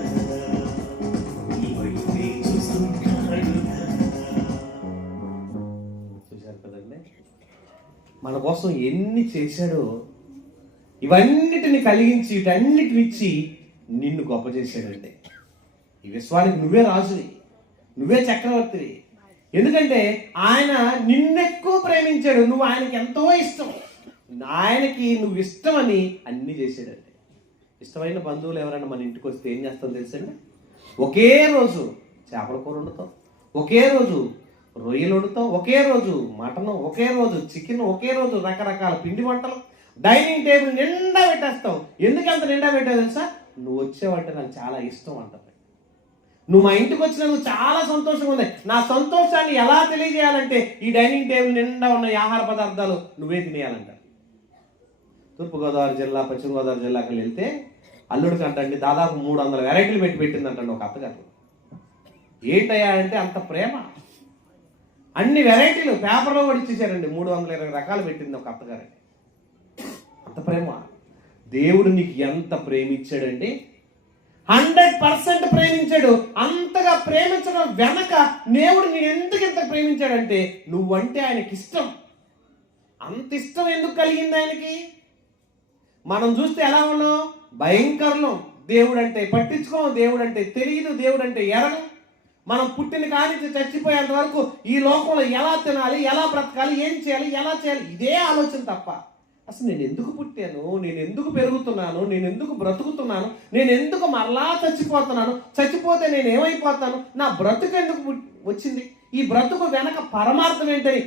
నీ వైపే చూస్తున్నాడుగా. చూశారు కదండి, మన కోసం ఎన్ని చేశాడో. ఇవన్నిటిని కలిగించి వీటన్నిటిని ఇచ్చి నిన్ను గొప్ప చేశాడంటే ఈ విశ్వానికి నువ్వే రాజువి, నువ్వే చక్రవర్తివి. ఎందుకంటే ఆయన నిన్నెక్కువ ప్రేమించాడు, నువ్వు ఆయనకి ఎంతో ఇష్టం, ఆయనకి నువ్వు ఇష్టమని అన్ని చేశాడంటే. ఇష్టమైన బంధువులు ఎవరైనా మన ఇంటికి వస్తే ఏం చేస్తాం తెలుసండి? ఒకే రోజు చేపల కూర వండుతాం, ఒకే రోజు రొయ్యలు వండుతాం, ఒకే రోజు మటన్, ఒకే రోజు చికెన్, ఒకే రోజు రకరకాల పిండి వంటలు డైనింగ్ టేబుల్ నిండా పెట్టేస్తావు. ఎందుకు అంత నిండా పెట్టావు తెలుసా? నువ్వు వచ్చేవంటే నాకు చాలా ఇష్టం అంటావు. నువ్వు మా ఇంటికి వచ్చినందుకు చాలా సంతోషంగా ఉంది. నా సంతోషాన్ని ఎలా తెలియజేయాలంటే ఈ డైనింగ్ టేబుల్ నిండా ఉన్న ఈ ఆహార పదార్థాలు నువ్వే తినేయాలంట. తూర్పుగోదావరి జిల్లా, పశ్చిమ గోదావరి జిల్లాకి వెళ్తే అల్లుడికి అంటండి దాదాపు 300 వెరైటీలు పెట్టిందంటండి ఒక అత్తగారు. ఏంటయ్యా అంటే అంత ప్రేమ. అన్ని వెరైటీలు పేపర్లో కూడా ఇచ్చేసారండి. 320 రకాలు పెట్టింది ఒక అత్తగారండి. అంత ప్రేమ. దేవుడు నీకు ఎంత ప్రేమించాడండి, 100% ప్రేమించాడు. అంతగా ప్రేమించడం వెనక దేవుడు నేను ఎందుకు ఇంత ప్రేమించాడంటే నువ్వంటే ఆయనకి ఇష్టం. అంత ఇష్టం ఎందుకు కలిగింది ఆయనకి? మనం చూస్తే ఎలా ఉన్నాం? భయంకరం. దేవుడు అంటే పట్టించుకోం, దేవుడు అంటే తెలియదు, దేవుడు అంటే ఎరగం. మనం పుట్టిన కానించి చచ్చిపోయేంత వరకు ఈ లోకంలో ఎలా తినాలి, ఎలా బ్రతకాలి, ఏం చేయాలి, ఎలా చేయాలి, ఇదే ఆలోచన తప్ప అసలు నేను ఎందుకు పుట్టాను, నేను ఎందుకు పెరుగుతున్నాను, నేను ఎందుకు బ్రతుకుతున్నాను, నేను ఎందుకు మరలా చచ్చిపోతున్నాను, చచ్చిపోతే నేను ఏమైపోతాను, నా బ్రతుకు ఎందుకు వచ్చింది, ఈ బ్రతుకు వెనక పరమార్థం ఏంటని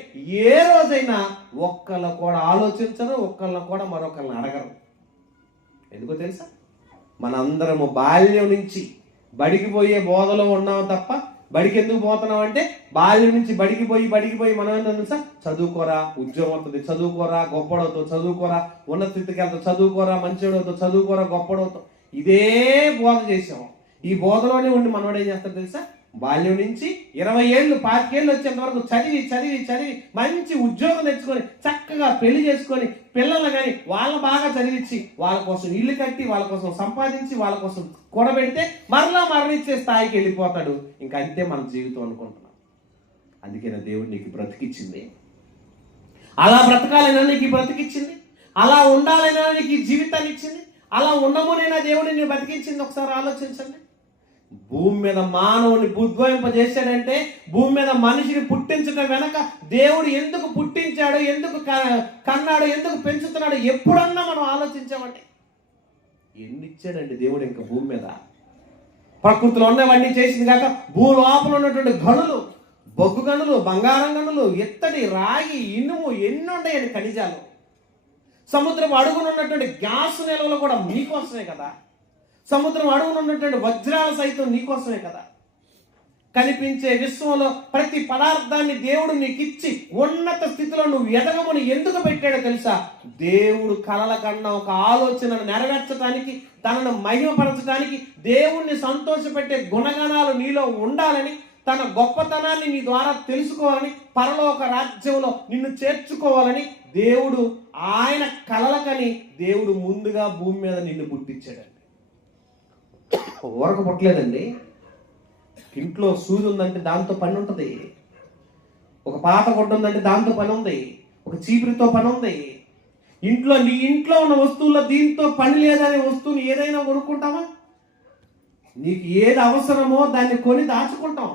ఏ రోజైనా ఒక్కళ్ళ కూడా ఆలోచించరు, ఒక్కళ్ళ కూడా మరొకళ్ళని అడగరు. ఎందుకో తెలుసా? మనందరము బాల్యం నుంచి బడికి పోయే బోధలో ఉన్నాం తప్ప బడికి ఎందుకు పోతున్నాం అంటే బాల్యం నుంచి బడికి పోయి మనం ఏంటో తెలుసా? చదువుకోరా, ఉద్యోగం అవుతుంది, చదువుకోరా, గొప్పడవుతావు, చదువుకోరా, ఉన్నత స్థితికి వెళ్తావు, చదువుకోరా, మంచివాడవుతావు, చదువుకోరా, గొప్పడవుతావు. ఇదే బోధ చేసాం. ఈ బోధలోనే ఉండి మనవాడు ఏం చేస్తాడు తెలుసా? బాల్యం నుంచి 20 ఏళ్ళు 25 ఏళ్ళు వచ్చేంత వరకు చదివి మంచి ఉద్యోగం తెచ్చుకొని చక్కగా పెళ్లి చేసుకొని పిల్లలు కానీ వాళ్ళ బాగా చదివించి వాళ్ళ కోసం ఇల్లు కట్టి వాళ్ళ కోసం సంపాదించి వాళ్ళ కోసం కూడబెడితే మరలా మరణించే స్థాయికి వెళ్ళిపోతాడు. ఇంకా అంతే మన జీవితం అనుకుంటున్నాం. అందుకే నా దేవుడు నీకు బ్రతికిచ్చింది, అలా బ్రతకాలైనా నీకు బ్రతికిచ్చింది, అలా ఉండాలైనా నీకు జీవితాన్ని ఇచ్చింది, అలా ఉండమునైనా దేవుడు నేను బతికించింది. ఒకసారి ఆలోచించండి. భూమి మీద మానవుని ఉద్భవింపజేశాడంటే, భూమి మీద మనిషిని పుట్టించడం వెనక దేవుడు ఎందుకు పుట్టించాడు, ఎందుకు కన్నాడు, ఎందుకు పెంచుతున్నాడు ఎప్పుడన్నా మనం ఆలోచించామంటే ఎన్ని ఇచ్చాడండి దేవుడు. ఇంకా భూమి మీద ప్రకృతిలో ఉన్నవన్నీ చేసింది కాక భూలోపల ఉన్నటువంటి గనులు, బొగ్గు గనులు, బంగారం గనులు, ఎత్తడి, రాగి, ఇనుము ఎన్ని ఉన్నాయని ఖనిజాలు, సముద్రం అడుగున ఉన్నటువంటి గ్యాస్ నిల్వలు కూడా మీకోసమే కదా. సముద్రం అడుగున ఉన్నటువంటి వజ్రాలు సైతం నీకోసమే కదా. కనిపించే విశ్వంలో ప్రతి పదార్థాన్ని దేవుడు నీకు ఇచ్చి ఉన్నత స్థితిలో నువ్వు ఎదగమని ఎందుకు పెట్టాడో తెలుసా? దేవుడు కలల కన్నా ఒక ఆలోచనను నెరవేర్చడానికి, తనను మహిమపరచడానికి, దేవుణ్ణి సంతోషపెట్టే గుణగణాలు నీలో ఉండాలని, తన గొప్పతనాన్ని నీ ద్వారా తెలుసుకోవాలని, పరలోక రాజ్యంలో నిన్ను చేర్చుకోవాలని దేవుడు ఆయన కలలకని దేవుడు ముందుగా భూమి మీద నిన్ను పుట్టించాడండి. ఊరక పుట్టలేదండి. ఇంట్లో సూది ఉందంటే దాంతో పని ఉంటుంది, ఒక పాత గుడ్డ ఉందంటే దాంతో పని ఉంది, ఒక చీపురితో పని ఉంది. నీ ఇంట్లో ఉన్న వస్తువుల్లో దీంతో పని లేదనే వస్తువుని ఏదైనా కొనుక్కుంటావా? నీకు ఏది అవసరమో దాన్ని కొని దాచుకుంటాం.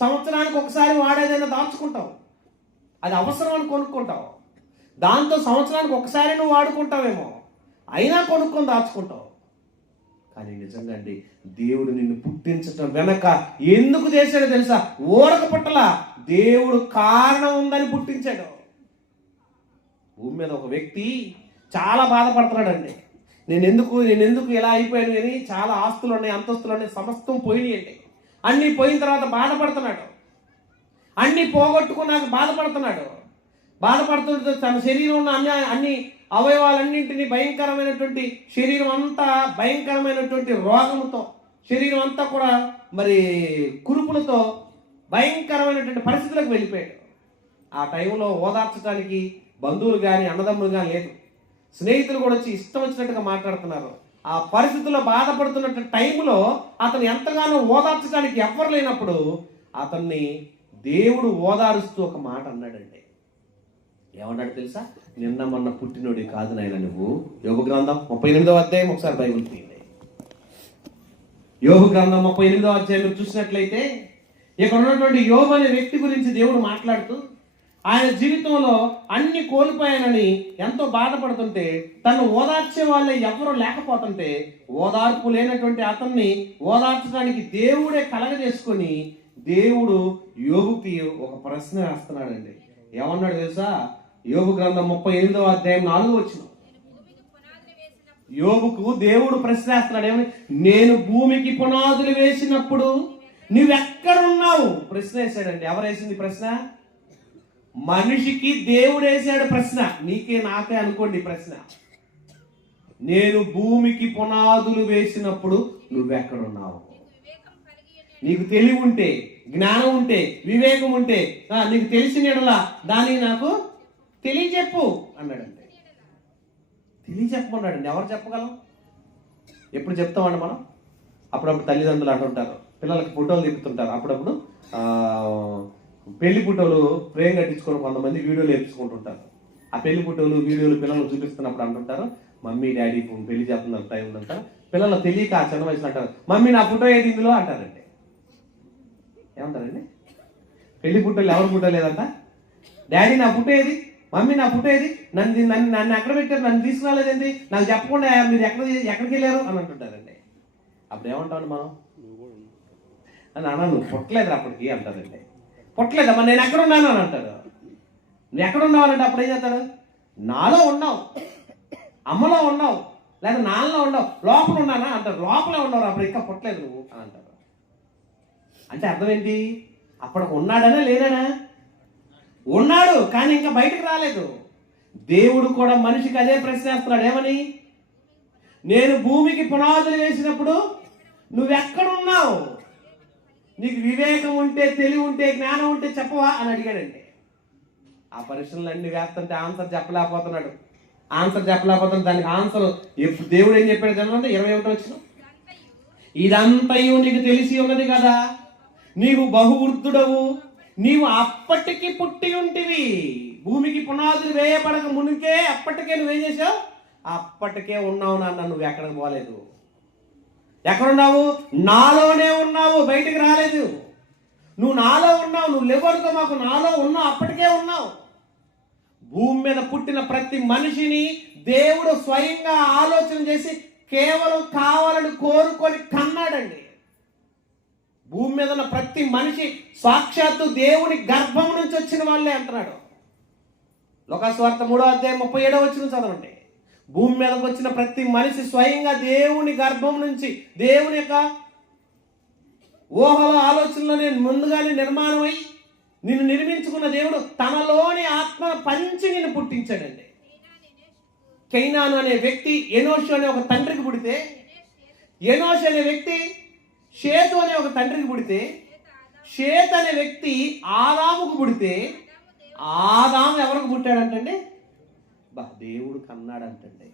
సంవత్సరానికి ఒకసారి వాడేదైనా దాచుకుంటాం, అది అవసరం అని కొనుక్కుంటావు. దాంతో సంవత్సరానికి ఒకసారి నువ్వు వాడుకుంటావేమో, అయినా కొనుక్కొని దాచుకుంటావు. కానీ నిజంగా అండి, దేవుడు నిన్ను పుట్టించటం వెనక ఎందుకు చేశాడో తెలుసా? ఊరక పుట్టల, దేవుడు కారణం ఉందని పుట్టించాడు. భూమి మీద ఒక వ్యక్తి చాలా బాధపడుతున్నాడండి. నేను ఎందుకు ఇలా అయిపోయాను అని. చాలా ఆస్తులు ఉన్నాయి, అంతస్తులు ఉన్నాయి, సమస్తం పోయినాయి అండి. అన్నీ పోయిన తర్వాత బాధపడుతున్నాడు. అన్నీ పోగొట్టుకున్నాక బాధపడుతుంటే తన శరీరంలో అన్ని అవయవాలన్నింటినీ భయంకరమైనటువంటి శరీరం అంతా భయంకరమైనటువంటి రోగముతో, శరీరం అంతా కూడా మరి కురుపులతో భయంకరమైనటువంటి పరిస్థితులకు వెళ్ళిపోయాడు. ఆ టైంలో ఓదార్చడానికి బంధువులు కానీ అన్నదమ్ములు కానీ లేదు, స్నేహితులు కూడా వచ్చి ఇష్టం వచ్చినట్టుగా మాట్లాడుతున్నారు. ఆ పరిస్థితుల్లో బాధపడుతున్న టైంలో అతను ఎంతగానో ఓదార్చడానికి ఎవ్వరు లేనప్పుడు అతన్ని దేవుడు ఓదారుస్తూ ఒక మాట అన్నాడండి. ఏమన్నాడు తెలుసా? నిన్న మొన్న పుట్టినోడి కాదు నాయన నువ్వు. యోబు గ్రంథం 38వ అధ్యాయం, ఒకసారి బైబిల్ తీయండి. యోబు గ్రంథం 38వ అధ్యాయం చూసినట్లయితే ఇక్కడ ఉన్నటువంటి యోబు అనే వ్యక్తి గురించి దేవుడు మాట్లాడుతూ, ఆయన జీవితంలో అన్ని కోల్పోయానని ఎంతో బాధపడుతుంటే, తను ఓదార్చే వాళ్ళే ఎవరు లేకపోతుంటే, ఓదార్పు లేనటువంటి అతన్ని ఓదార్చడానికి దేవుడే కలగజేసుకొని దేవుడు యోబుకి ఒక ప్రశ్న వేస్తున్నాడండి. ఏమన్నాడు తెలుసా? యోబు గ్రంథం 38వ అధ్యాయం 4వ వచనం. యోబుకు దేవుడు ప్రశ్న వేస్తున్నాడు. ఏమని? నేను భూమికి పునాదులు వేసినప్పుడు నువ్వెక్కడున్నావు? ప్రశ్న వేసాడండి. ఎవరు వేసింది ప్రశ్న? మనిషికి దేవుడు వేసాడు ప్రశ్న. నీకే నాకే అనుకోండి ప్రశ్న. నేను భూమికి పునాదులు వేసినప్పుడు నువ్వెక్కడున్నావు? నీకు తెలివి ఉంటే, జ్ఞానం ఉంటే, వివేకం ఉంటే, నీకు తెలిసిన ఎడలా దానికి నాకు తెలియజెప్పు అన్నాడంటే. తెలియజెప్పమన్నాడండి. ఎవరు చెప్పగలం? ఎప్పుడు చెప్తామండి మనం? అప్పుడప్పుడు తల్లిదండ్రులు అంటుంటారు, పిల్లలకి ఫోటోలు తిప్పుతుంటారు. అప్పుడప్పుడు పెళ్లి ఫోటోలు ఫ్రేమ్ కట్టించుకొని కొంతమంది వీడియోలు వేపించుకుంటుంటారు. ఆ పెళ్లి ఫోటోలు వీడియోలు పిల్లలు చూపిస్తున్నప్పుడు అంటుంటారు, మమ్మీ డాడీ పెళ్లి చేస్తున్నారు టైం ఉందంటారు. పిల్లలు తెలియక ఆ చిన్న వయసులో అంటారు, మమ్మీ నా ఫోటో ఏది ఇందులో అంటారండి. ఏమంటారండి? పెళ్లి ఫోటోలు ఎవరు ఫోటో లేదంట, డాడీ నా ఫోటో ఏది మమ్మీ నా ఫోటో ఏది, నన్ను ఎక్కడ పెట్టారు, నన్ను తీసుకురాలేదండి, నాకు చెప్పకుండా మీరు ఎక్కడికి వెళ్ళారు అని అంటుంటారండి. అప్పుడు ఏమంటామండి మనం అని అన్నాను, పుట్టలేదు అప్పటికి అంటారండి. పుట్టలేదమ్మా నేను ఎక్కడున్నాను అని అంటాడు. నువ్వు ఎక్కడున్నావు అంటే అప్పుడు ఏం చేస్తాడు, నాలో ఉన్నావు, అమ్మలో ఉన్నావు, లేదా నాన్నలో ఉన్నావు, లోపల ఉన్నానా అంటారు. లోపలే ఉన్నావు, అప్పుడు ఇంకా పుట్టలేదు నువ్వు అని అంటారు. అంటే అర్థం ఏంటి, అప్పటికి ఉన్నాడనా లేదనా? ఉన్నాడు, కానీ ఇంకా బయటకు రాలేదు. దేవుడు కూడా మనిషికి అదే ప్రశ్న వేస్తున్నాడు, ఏమని? నేను భూమికి పునాదులు వేసినప్పుడు నువ్వెక్కడున్నావు, నీకు వివేకం ఉంటే, తెలివి ఉంటే, జ్ఞానం ఉంటే చెప్పవా అని అడిగాడండి. ఆ ప్రశ్నలన్నీ వేస్తుంటే ఆన్సర్ చెప్పలేకపోతున్నాడు. దానికి ఆన్సర్ ఎప్పుడు దేవుడు ఏం చెప్పాడు చదవండి, 21 వచ్చిన, ఇదంతయు నీకు తెలిసి ఉన్నది కదా, నీవు బహువృద్ధుడవు, నీవు అప్పటికి పుట్టి ఉంటివి. భూమికి పునాదులు వేయబడక మునికే అప్పటికే నువ్వేం చేసావు, అప్పటికే ఉన్నావు నాన్న, నువ్వు ఎక్కడికి పోలేదు. ఎక్కడున్నావు? నాలోనే ఉన్నావు, బయటికి రాలేదు. నువ్వు నాలో ఉన్నావు, నువ్వు లేవనుకో మాకు, నాలో ఉన్నావు, అప్పటికే ఉన్నావు. భూమి మీద పుట్టిన ప్రతి మనిషిని దేవుడు స్వయంగా ఆలోచన చేసి కేవలం కావాలని కోరుకొని కన్నాడండి. భూమి మీద ఉన్న ప్రతి మనిషి సాక్షాత్తు దేవుని గర్భం నుంచి వచ్చిన వాళ్ళే అంటున్నాడు. లోకాసువార్త 3:37 వచ్చిన చదవండి. భూమి మీదకి వచ్చిన ప్రతి మనిషి స్వయంగా దేవుని గర్భం నుంచి, దేవుని యొక్క ఊహల ఆలోచనలోనే ముందుగానే నిర్మాణమై నిన్ను నిర్మించుకున్న దేవుడు తనలోని ఆత్మను పంచి నిన్ను పుట్టించాడండి. కైనాను అనే వ్యక్తి ఎనోషు అనే ఒక తండ్రికి పుడితే, ఎనోషు అనే వ్యక్తి షేతు అనే ఒక తండ్రికి పుడితే, షేత్ అనే వ్యక్తి ఆదాముకు పుడితే, ఆదాము ఎవరికి పుట్టాడంటండి? దేవుడు కన్నాడంటండి.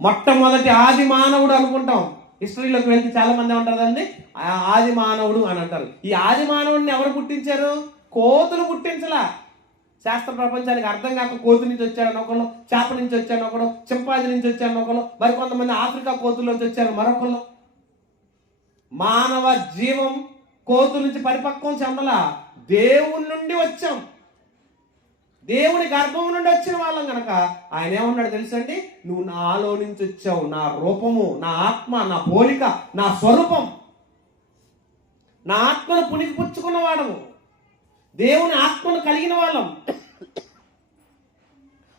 మొట్టమొదటి ఆది మానవుడు అనుకుంటాం. హిస్టరీలోకి వెళ్తే చాలా మంది ఏమంటారు అండి, ఆది మానవుడు అని అంటారు. ఈ ఆది మానవుడిని ఎవరు పుట్టించారు? కోతులు పుట్టించలా. శాస్త్ర ప్రపంచానికి అర్థం కాక కోతు నుంచి వచ్చాడని ఒకళ్ళు, చేప నుంచి వచ్చాను ఒకడు, చింపాజీ నుంచి వచ్చాను ఒకళ్ళు, మరికొంతమంది ఆఫ్రికా కోతుల నుంచి వచ్చారు మరొకళ్ళు. మానవ జీవం కోతు నుంచి పరిపక్వం చెందలా, దేవుని నుండి వచ్చాం. దేవుని గర్భం నుండి వచ్చిన వాళ్ళం కనుక ఆయన ఏమన్నాడు తెలుసండి, నువ్వు నాలో నుంచి వచ్చావు, నా రూపము, నా ఆత్మ, నా పోలిక, నా స్వరూపం, నా ఆత్మను పుణికి పుచ్చుకున్న వాడము, దేవుని ఆత్మను కలిగిన వాళ్ళం.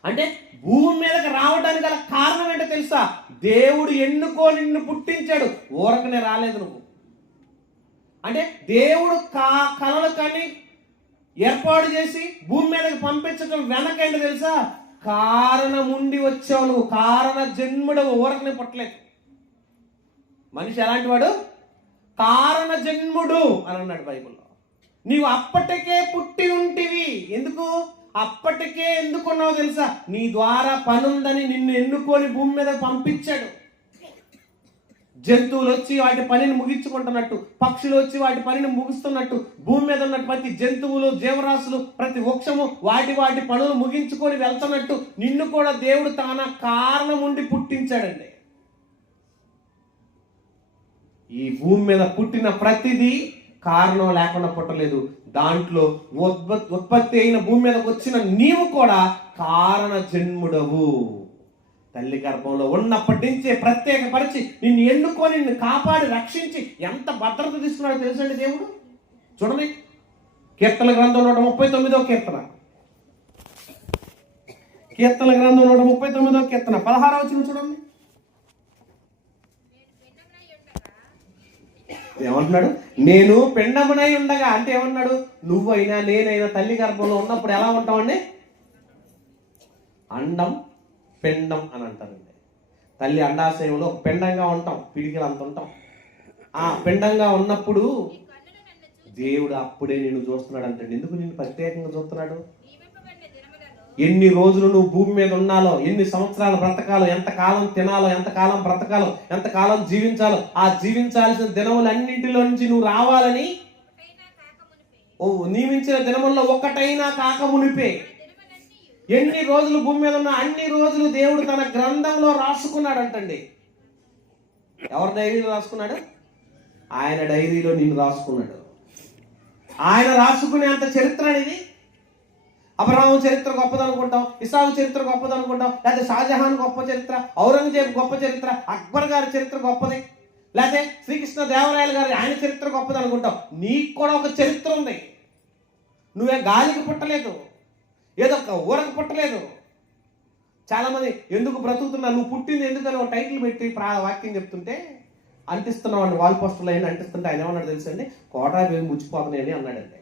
అంటే భూమి మీదకి రావడానికి గల కారణం ఏంటో తెలుసా? దేవుడు ఎన్నుకో నిన్ను పుట్టించాడు, ఊరకనే రాలేదు నువ్వు. అంటే దేవుడు కలలు కని ఏర్పాటు చేసి భూమి మీదకి పంపించడం వెనకైంది తెలుసా? కారణం ఉండి వచ్చావు నువ్వు, కారణ జన్ముడవు, ఊరకనే పుట్టలేదు. మనిషి ఎలాంటి వాడు? కారణ జన్ముడు అని అన్నాడు బైబిల్లో. నీవు అప్పటికే పుట్టి ఉంటివి. ఎందుకు అప్పటికే ఎందుకున్నావు తెలుసా? నీ ద్వారా పనుందని నిన్ను ఎన్నుకొని భూమి మీద పంపించాడు. జంతువులు వచ్చి వాటి పనిని ముగించుకుంటున్నట్టు, పక్షులు వచ్చి వాటి పనిని ముగిస్తున్నట్టు, భూమి మీద ఉన్న ప్రతి జంతువులు, జీవరాశులు, ప్రతి వృక్షము వాటి పనులు ముగించుకొని వెళ్తున్నట్టు నిన్ను కూడా దేవుడు తన కారణం ఉండి పుట్టించాడండి. ఈ భూమి మీద పుట్టిన ప్రతిదీ కారణం లేకుండా పుట్టలేదు. దాంట్లో ఉత్పత్తి అయిన భూమి మీదకి వచ్చిన నీవు కూడా కారణ జన్ముడవు. తల్లి గర్భంలో ఉన్నప్పటి నుంచే ప్రత్యేకపరిచి నిన్ను ఎన్నుకొని నిన్ను కాపాడి రక్షించి ఎంత భద్రత తీసుకున్నాడో తెలుసండి దేవుడు. చూడండి, కీర్తన గ్రంథం 139వ కీర్తన, కీర్తన గ్రంథం 139వ కీర్తన 16వ వచనం చూడండి. ఏమంటున్నాడు? నేను పిండమునై ఉండగా, అంటే ఏమన్నాడు? నువ్వైనా నేనైనా తల్లి గర్భంలో ఉన్నప్పుడు ఎలా ఉంటామండి? అండం పిండం అని అంటారండి. తల్లి అండాశయంలో ఒక పిండంగా ఉంటాం, పిడికిలు అంత ఉంటాం. ఆ పిండంగా ఉన్నప్పుడు దేవుడు అప్పుడే నిన్ను చూస్తున్నాడు అంటండి. ఎందుకు నిన్ను ప్రత్యేకంగా చూస్తున్నాడు? ఎన్ని రోజులు నువ్వు భూమి మీద ఉన్నాలో, ఎన్ని సంవత్సరాలు బ్రతకాలో, ఎంతకాలం తినాలో, ఎంతకాలం బ్రతకాలో, ఎంతకాలం జీవించాలో, ఆ జీవించాల్సిన దినములన్నింటిలో నుంచి నువ్వు రావాలని నియమించిన దినముల్లో ఒకటైనా కాక మునిపే ఎన్ని రోజులు భూమి మీద ఉన్న అన్ని రోజులు దేవుడు తన గ్రంథంలో రాసుకున్నాడు అంటండి. ఎవరి డైరీలో రాసుకున్నాడు? ఆయన డైరీలో నిన్ను రాసుకున్నాడు. ఆయన రాసుకునే అంత చరిత్ర అనేది. అబ్రహాము చరిత్ర గొప్పదనుకుంటాం, ఇసాకు చరిత్ర గొప్పదనుకుంటాం, లేకపోతే షాజహాన్ గొప్ప చరిత్ర, ఔరంగజేబ్ గొప్ప చరిత్ర, అక్బర్ గారి చరిత్ర గొప్పది, లేకపోతే శ్రీకృష్ణ దేవరాయలు గారి ఆయన చరిత్ర గొప్పది అనుకుంటాం. నీకు కూడా ఒక చరిత్ర ఉంది. నువ్వే గాలికి పుట్టలేదు, ఏదో ఒక ఊరకు పుట్టలేదు. చాలామంది ఎందుకు బ్రతుకుతున్నా, నువ్వు పుట్టింది ఎందుకని ఒక టైటిల్ పెట్టి వాక్యం చెప్తుంటే అంటిస్తున్నావు అండి, వాల్ పోస్టర్లు అయినా అంటిస్తుంటే ఆయన ఏమన్నాడు తెలుసండి, కోటా బియ్యం పుచ్చిపోతున్నాయి అని అన్నాడండి.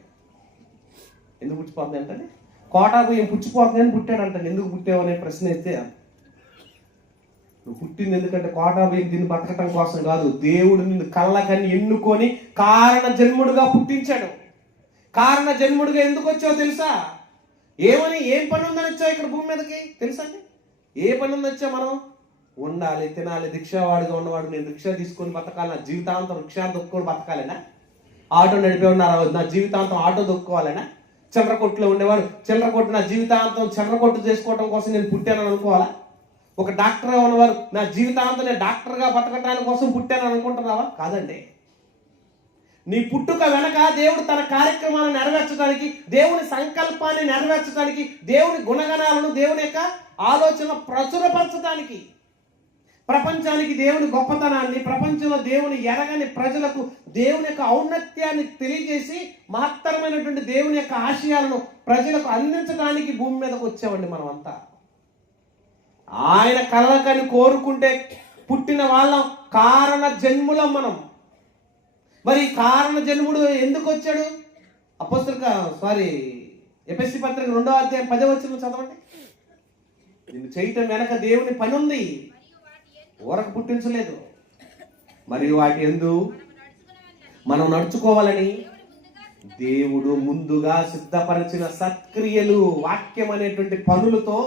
ఎందుకు పుచ్చిపోతున్నాయి అంటే కోటా బియ్యం పుచ్చిపోతున్నాయి అని పుట్టాడంటండి. ఎందుకు పుట్టావు అనే ప్రశ్న అయితే, నువ్వు పుట్టింది ఎందుకంటే కోటా బియ్యం తిని బతకటం కోసం కాదు, దేవుడు నిన్ను కళ్ళకని ఎన్నుకొని కారణ జన్ముడుగా పుట్టించాడు. కారణ జన్ముడుగా ఎందుకు వచ్చావు తెలుసా? ఏం పని ఉందని వచ్చావు ఇక్కడ భూమి మీదకి తెలుసా అండి? ఏ పని ఉందని వచ్చా? మనం ఉండాలి, తినాలి, రిక్షావాడిగా ఉన్నవాడు నేను రిక్షా తీసుకొని బతకాలి, నా జీవితాంతం రిక్షా దొక్కుని బతకాలేనా? ఆటో నడిపే ఉన్నారు, నా జీవితాంతం ఆటో దొక్కుకోవాలనా? చిల్లర కొట్టులో ఉండేవాడు చిల్లర కొట్టు, నా జీవితాంతం చిల్లర కొట్టు చేసుకోవడం కోసం నేను పుట్టానని అనుకోవాలా? ఒక డాక్టర్గా ఉన్నవారు నా జీవితాంతం నేను డాక్టర్గా బతకటానికి కోసం పుట్టానని అనుకుంటున్నావా? కాదండి. నీ పుట్టుక వెనక దేవుడు తన కార్యక్రమాలను నెరవేర్చడానికి, దేవుని సంకల్పాన్ని నెరవేర్చడానికి, దేవుని గుణగణాలను, దేవుని యొక్క ఆలోచన ప్రచురపరచడానికి, ప్రపంచానికి దేవుని గొప్పతనాన్ని, ప్రపంచంలో దేవుని ఎరగని ప్రజలకు దేవుని యొక్క ఔన్నత్యాన్ని తెలియజేసి మహత్తరమైనటువంటి దేవుని యొక్క ఆశయాలను ప్రజలకు అందించడానికి భూమి మీదకు వచ్చామండి మనమంతా. ఆయన కలకని కోరుకుంటే పుట్టిన వాళ్ళం, కారణ జన్ములం మనం. మరి కారణ జన్ముడు ఎందుకు వచ్చాడు? ఎఫెసీ పత్రిక 2వ అధ్యాయం 10వ వచనం చదవండి. నిన్ను చేయటం వెనక దేవుని పని ఉంది, ఊరకు పుట్టించలేదు. మరియు వాటి యందు మనం నడుచుకోవాలని దేవుడు ముందుగా సిద్ధపరిచిన సత్క్రియలు, వాక్యం అనేటువంటి పనులతో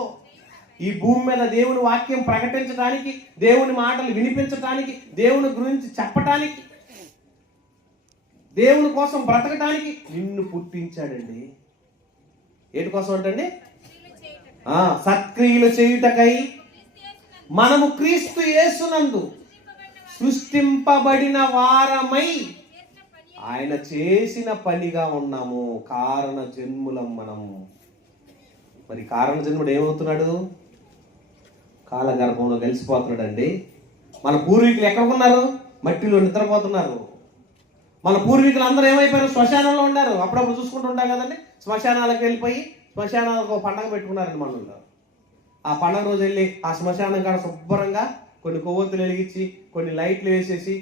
ఈ భూమి మీద దేవుని వాక్యం ప్రకటించడానికి, దేవుని మాటలు వినిపించడానికి, దేవుని గురించి చెప్పటానికి, దేవుని కోసం బ్రతకటానికి నిన్ను పుట్టించాడండి. ఏటి కోసం అంటండి? సత్క్రియలు చేయుటకై మనము క్రీస్తు యేసునందు సృష్టింపబడిన వారమై ఆయన చేసిన పనిగా ఉన్నాము. కారణ జన్ములం మనము. మరి కారణ జన్ముడు ఏమవుతున్నాడు? కాలగర్భంలో కలిసిపోతున్నాడు అండి. మన పూర్వీకులు ఎక్కడ ఉన్నారు? మట్టిలో నిద్రపోతున్నారు. మన పూర్వీకులు అందరూ ఏమైపోయారు? శ్మశానంలో ఉన్నారు. అప్పుడప్పుడు చూసుకుంటూ ఉంటాం కదండి, శ్మశానాలకు వెళ్ళిపోయి శ్మశానాలకు పండగ పెట్టుకున్నారండి మనలో. ఆ పండగ రోజు వెళ్ళి ఆ శ్మశానం కాడ శుభ్రంగా కొన్ని కొవ్వొత్తులు వెలిగించి, కొన్ని లైట్లు వేసేసి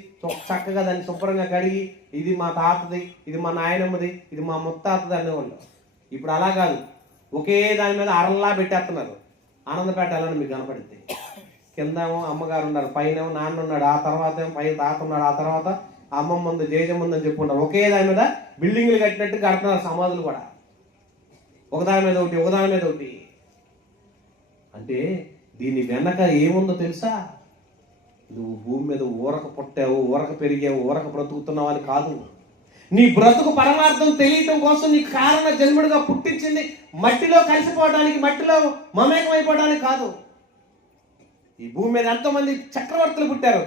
చక్కగా దాన్ని శుభ్రంగా కడిగి, ఇది మా తాతది, ఇది మా నాయనమ్మది, ఇది మా ముత్తాతది అనేవాళ్ళు. ఇప్పుడు అలా కాదు, ఒకే దాని మీద అరల్లా పెట్టేస్తున్నారు. ఆనందపేట అలానే మీకు కనపడింది. కిందేమో అమ్మగారు ఉన్నారు, పైన నాన్న ఉన్నాడు, ఆ తర్వాత ఏమో పైన తాత ఉన్నాడు, ఆ తర్వాత అమ్మమ్మ ఉంది, జేజమ్మ ఉందని చెప్పుకుంటారు. ఒకే దాని మీద బిల్డింగ్లు కట్టినట్టు కడుతున్నారు సమాధులు కూడా, ఒకదాని మీద ఒకటి, ఒకదాని మీద ఒకటి. అంటే దీని వెనక ఏముందో తెలుసా? నువ్వు భూమి మీద ఊరక పుట్టావు, ఊరక పెరిగావు, ఊరక బ్రతుకుతున్నావు అని కాదు. నీ బ్రతుకు పరమార్థం తెలియటం కోసం నీకు కారణ జన్ముడిగా పుట్టించింది మట్టిలో కలిసిపోవడానికి, మట్టిలో మమేకమైపోవడానికి కాదు. ఈ భూమి మీద ఎంతో మంది చక్రవర్తులు పుట్టారు.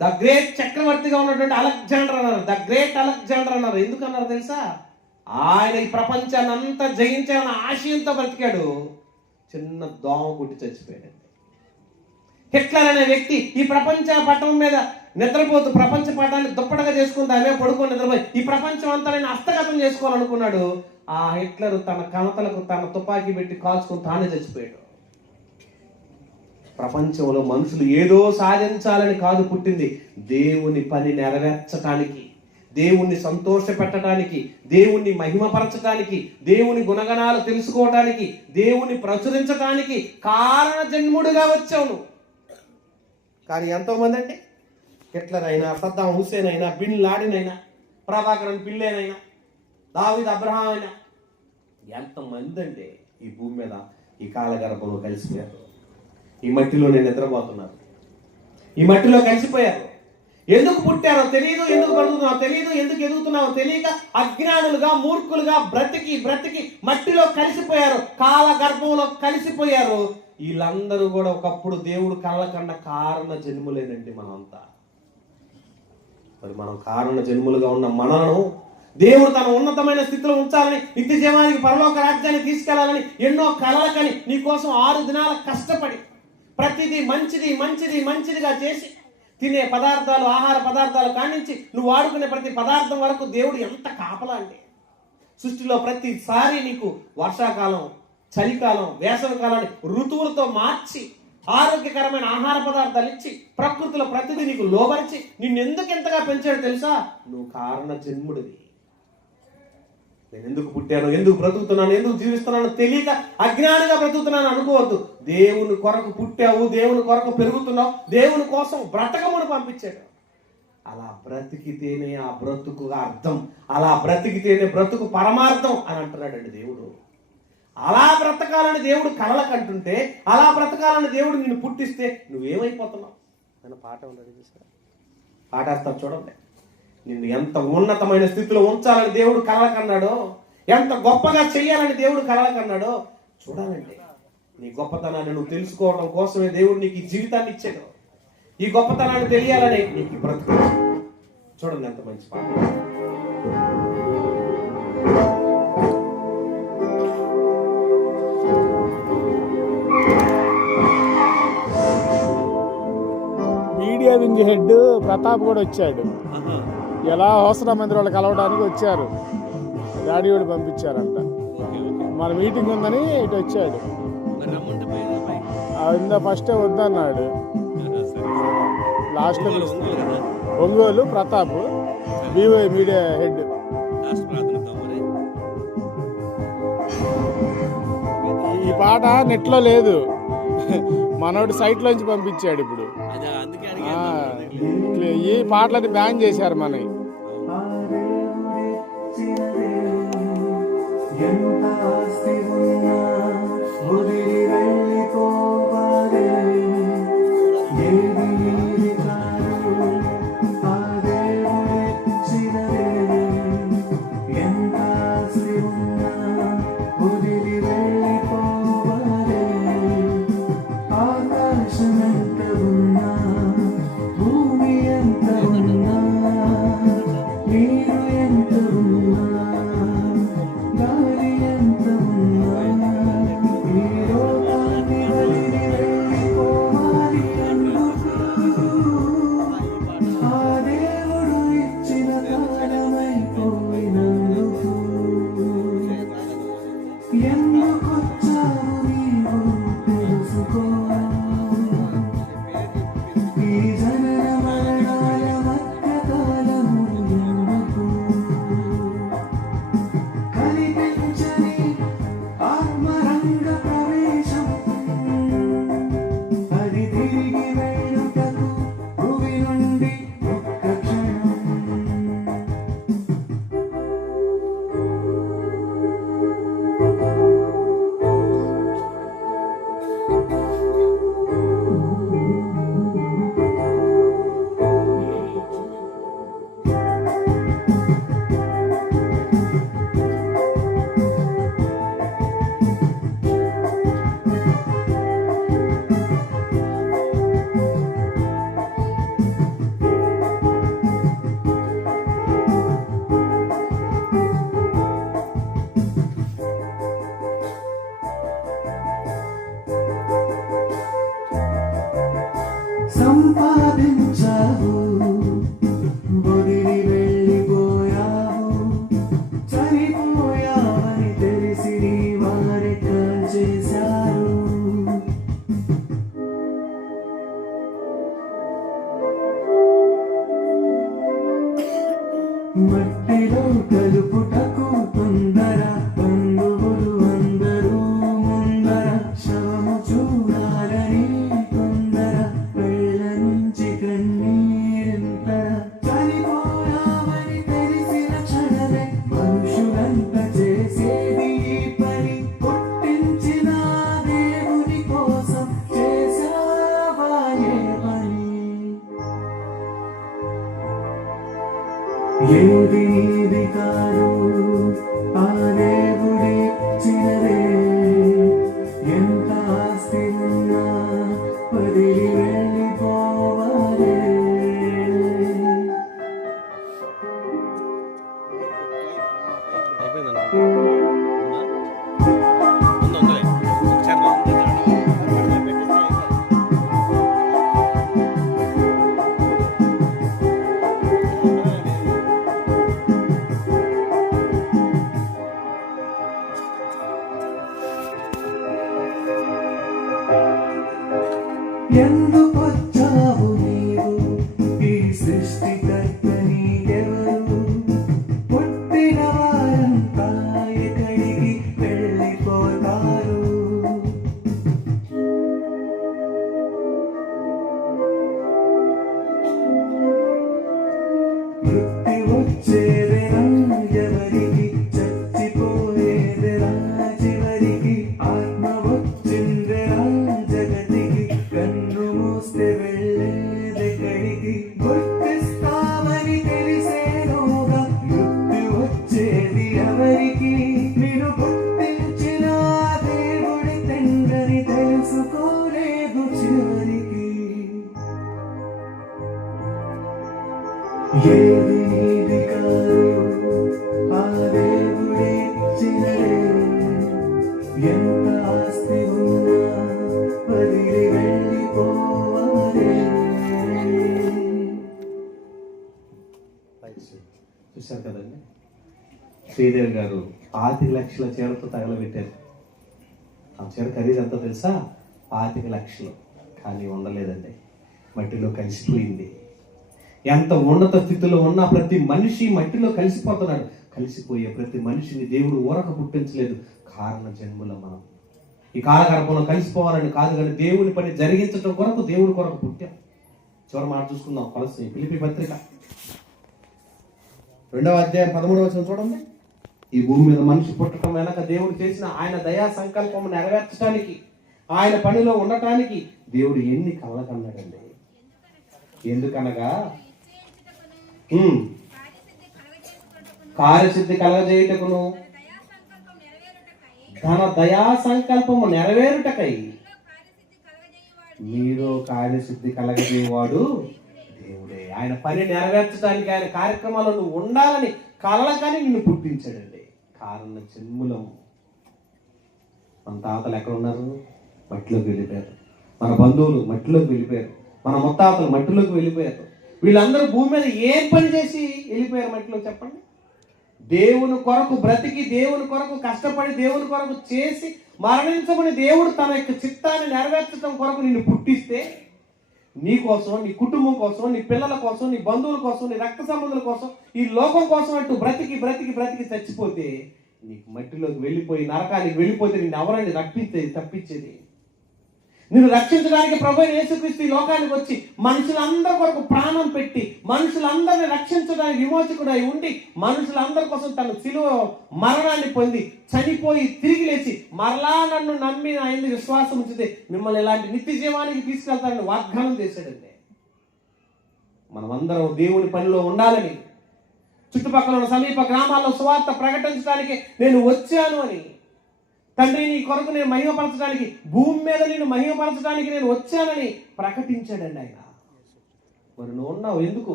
ద గ్రేట్ చక్రవర్తిగా ఉన్నటువంటి అలెగ్జాండర్ అన్నారు, ద గ్రేట్ అలెగ్జాండర్ అన్నారు. ఎందుకు అన్నారు తెలుసా? ఆయన ఈ ప్రపంచాన్ని అంతా జయించాలని ఆశయంతో బ్రతికాడు. చిన్న దోమ కుట్టి చచ్చిపోయాడు. హిట్లర్ అనే వ్యక్తి ఈ ప్రపంచ పటం మీద నిద్రపోతూ ప్రపంచ పటాన్ని దుప్పటగా చేసుకుని అవే పడుకొని నిద్రపోయి ఈ ప్రపంచం అంతా నేను హస్తగతం చేసుకోవాలనుకున్నాడు. ఆ హిట్లర్ తన కణతలకు తన తుపాకీ పెట్టి కాల్చుకుని తానే చచ్చిపోయాడు. ప్రపంచంలో మనుషులు ఏదో సాధించాలని కాదు పుట్టింది, దేవుని పని నెరవేర్చటానికి, దేవుణ్ణి సంతోష పెట్టడానికి, దేవుణ్ణి మహిమపరచడానికి, దేవుని గుణగణాలు తెలుసుకోవటానికి, దేవుని ప్రచురించడానికి కారణ జన్ముడుగా వచ్చావు. కానీ ఎంతోమంది అంటే హిట్లర్ అయినా, సద్దాం హుస్సేన్ అయినా, బిన్ లాడెన్ అయినా, ప్రభాకరన్ పిల్లేనైనా, దావీద్ అబ్రహాం అయినా, ఎంతమంది అంటే ఈ భూమి మీద ఈ కాలగర్భంలో కలిసిపోయారు. ఈ మట్టిలోనే నిద్రపోతున్నారు, ఈ మట్టిలో కలిసిపోయారు. ఎందుకు పుట్టారో తెలియదు, ఎందుకు బ్రతుకుతున్నారో తెలియదు, ఎందుకు ఎదుగుతున్నారో తెలియక అజ్ఞానులుగా, మూర్ఖులుగా బ్రతికి బ్రతికి మట్టిలో కలిసిపోయారు, కాల గర్భంలో కలిసిపోయారు. వీళ్ళందరూ కూడా ఒకప్పుడు దేవుడు కళ్ళ కన్న కారణ జన్ములేనండి మనంతా. మరి మనం కారణ జన్ములుగా ఉన్న మనలను దేవుడు తన ఉన్నతమైన స్థితిలో ఉంచాలని, నిత్య జీవానికి, పరలోక రాజ్యాన్ని తీసుకెళ్లాలని ఎన్నో కలలకని నీ కోసం 6 దినాల కష్టపడి ప్రతిదీ మంచిది మంచిది మంచిదిగా చేసి తినే పదార్థాలు, ఆహార పదార్థాలు కానించి నువ్వు వాడుకునే ప్రతి పదార్థం వరకు దేవుడు ఎంత కాపలా అండి. సృష్టిలో ప్రతిసారి నీకు వర్షాకాలం, చలికాలం, వేసవి కాలాన్ని ఋతువులతో మార్చి ఆరోగ్యకరమైన ఆహార పదార్థాలు ఇచ్చి ప్రకృతిలో ప్రతిదీ నీకు లోబరిచి నిన్నెందుకు ఎంతగా పెంచాడు తెలుసా? నువ్వు కారణ జన్ముడివి. నేను ఎందుకు పుట్టాను, ఎందుకు బ్రతుకుతున్నాను, ఎందుకు జీవిస్తున్నాను తెలియక అజ్ఞానిగా బ్రతుకుతున్నాను అనుకోవద్దు. దేవుని కొరకు పుట్టావు, దేవుని కొరకు పెరుగుతున్నావు, దేవుని కోసం బ్రతకమని పంపించాడు. అలా బ్రతికితేనే ఆ బ్రతుకు అర్థం, అలా బ్రతికితేనే బ్రతుకు పరమార్థం అని అంటున్నాడండి దేవుడు. అలా బ్రతకాలని దేవుడు కలలకు అంటుంటే, అలా బ్రతకాలని దేవుడు నిన్ను పుట్టిస్తే నువ్వేమైపోతున్నావు? నేను పాట ఉన్నది చూసారా, పాటేస్తా చూడండి. నిన్ను ఎంత ఉన్నతమైన స్థితిలో ఉంచాలని దేవుడు కలలకన్నాడో, ఎంత గొప్పగా చెయ్యాలని దేవుడు కలలకన్నాడో చూడాలంటే నీ గొప్పతనాన్ని నువ్వు తెలుసుకోవడం కోసమే దేవుడు నీకు ఈ జీవితాన్ని ఇచ్చాడు. ఈ గొప్పతనాన్ని తెలియాలని నీకు ఈ బ్రతుకు. చూడండి ఎంత మంచి పాట. మీడియా వింగ్ హెడ్ ప్రతాప్ కూడా వచ్చాడు. ఎలా అవసరం మంది వాళ్ళు కలవడానికి వచ్చారు. డాడీ కూడా పంపించారంట. మన మీటింగ్ ఉందని ఇటు వచ్చాడు. ఇందా ఫస్టే వద్దన్నాడు. లాస్ట్లో Ongole Pratap BY media head. ఈ పాట నెట్లో లేదు, మనోడు సైట్లోంచి పంపించాడు. ఇప్పుడు ఈ పాటలని బ్యాన్ చేశారు మనవి. సంపాదించావు, వదిలి వెళ్ళిపోయావు, చనిపోయావని తెలిసి నీ వారిక చేశారు. మట్టిలో కలుపుటకు తొందర, బంధువులు అందరూ ముందర, శవము చూడాలని తొందర, కళ్ళ నుంచి కన్నీరింతర, చనిపోయామని తెలిసిన క్షణమే మనుషులంత చేసేది ఈ పని. పుట్టించిన దేవుని కోసం చేసావా ఏ పని? ఏది నీది కాదు, ఆ దేవుడి చిన్నదే. ఎంత ఆస్తి ఉన్నా వదిలి వెళ్ళిపోవాలి. వృత్తి వచ్చేదెలా ఎవరికి, చచ్చిపోయేదెలా చివరికి, ఆత్మ వచ్చిందెలా జగతికి, కన్ను మూస్తే వెళ్ళేదెక్కడికి, గుర్తిస్తామని తెలిసేలోగా మృత్యు వచ్చేది ఎవరికి, మీరు గుర్తించిన దేవుడి తండ్రిని తెలుసుకోలేదు చివరికి. ఏది నీది కాదు ఆ దేవుడిచ్చినదే, ఎంత ఆస్తి ఉన్నా వదిలి వెళ్ళిపోవదే. చూశారు కదండి, శ్రీదేవి గారు 5 లక్షల చీరతో తగలబెట్టారు. ఆ చీర ఖరీదు ఎంత తెలుసా? 5 లక్షలు. కానీ ఉండలేదండి, మట్టిలో కలిసిపోయింది. ఎంత ఉన్నత స్థితిలో ఉన్న ప్రతి మనిషి మట్టిలో కలిసిపోతున్నాడు. కలిసిపోయే ప్రతి మనిషిని దేవుడు ఊరక పుట్టించలేదు, కారణ జన్ముల మనం. ఈ కాలగర్భంలో కలిసిపోవాలని కాదు, కానీ దేవుని పని జరిగించడం కొరకు దేవుడి కొరకు పుట్టాం. చివరి మాట చూసుకుందాం. కొలస్సీ ఫిలిప్పీ పత్రిక 2వ అధ్యాయం 13వ వచనం చూడండి. ఈ భూమి మీద మనిషి పుట్టడం వెనక దేవుడు చేసిన ఆయన దయా సంకల్పం నెరవేర్చడానికి, ఆయన పనిలో ఉండటానికి దేవుడు ఎన్ని కళ్ళ కన్నాడండి. ఎందుకనగా కార్యసిద్ధి కలగజేయుటకును తన దయా సంకల్పము నెరవేరుటకై మీలో కార్యసిద్ధి కలగజేవాడు దేవుడే. ఆయన పని నెరవేర్చడానికి, ఆయన కార్యక్రమాల్లో నువ్వు ఉండాలని కలలకని నిన్ను పుట్టించాడండి. కారణ జన్ములము. మన తాతలు ఎక్కడ ఉన్నారు? మట్టిలోకి వెళ్ళిపోయారు. మన బంధువులు మట్టిలోకి వెళ్ళిపోయారు. మన ముత్తాతలు మట్టిలోకి వెళ్ళిపోయారు. వీళ్ళందరూ భూమి మీద ఏం పని చేసి వెళ్ళిపోయారు మట్టిలో చెప్పండి? దేవుని కొరకు బ్రతికి, దేవుని కొరకు కష్టపడి, దేవుని కొరకు చేసి మరణించమని దేవుడు తన యొక్క చిత్తాన్ని నెరవేర్చడం కొరకు నిన్ను పుట్టిస్తే, నీ కోసం, నీ కుటుంబం కోసం, నీ పిల్లల కోసం, నీ బంధువుల కోసం, నీ రక్త సంబంధుల కోసం, ఈ లోకం కోసం అంటూ బ్రతికి బ్రతికి బ్రతికి చచ్చిపోతే, నీకు మట్టిలోకి వెళ్ళిపోయి నరకానికి వెళ్ళిపోతే నిన్ను ఎవరైనా తప్పించేది? నిన్ను రక్షించడానికి ప్రభు యేసుక్రీస్తు ఈ లోకానికి వచ్చి మనుషులందరి కొరకు ప్రాణం పెట్టి, మనుషులందరిని రక్షించడానికి విమోచకుడై ఉండి, మనుషులందరి కోసం తన శిలువ మరణాన్ని పొంది చనిపోయి తిరిగి లేచి మరలా నన్ను నమ్మి ఆయన విశ్వాసం ఉంచితే మిమ్మల్ని ఇలాంటి నిత్య జీవానికి తీసుకెళ్తానని వాగ్దానం చేశాడండి. మనమందరం దేవుని పనిలో ఉండాలని, చుట్టుపక్కల ఉన్న సమీప గ్రామాల్లో సువార్త ప్రకటించడానికి నేను వచ్చాను అని, తండ్రి నీ కొరకు నేను మహిమపరచడానికి, భూమి మీద నేను మహిమపరచడానికి నేను వచ్చానని ప్రకటించాడండి ఆయన. మరి నువ్వు ఉన్నావు ఎందుకు?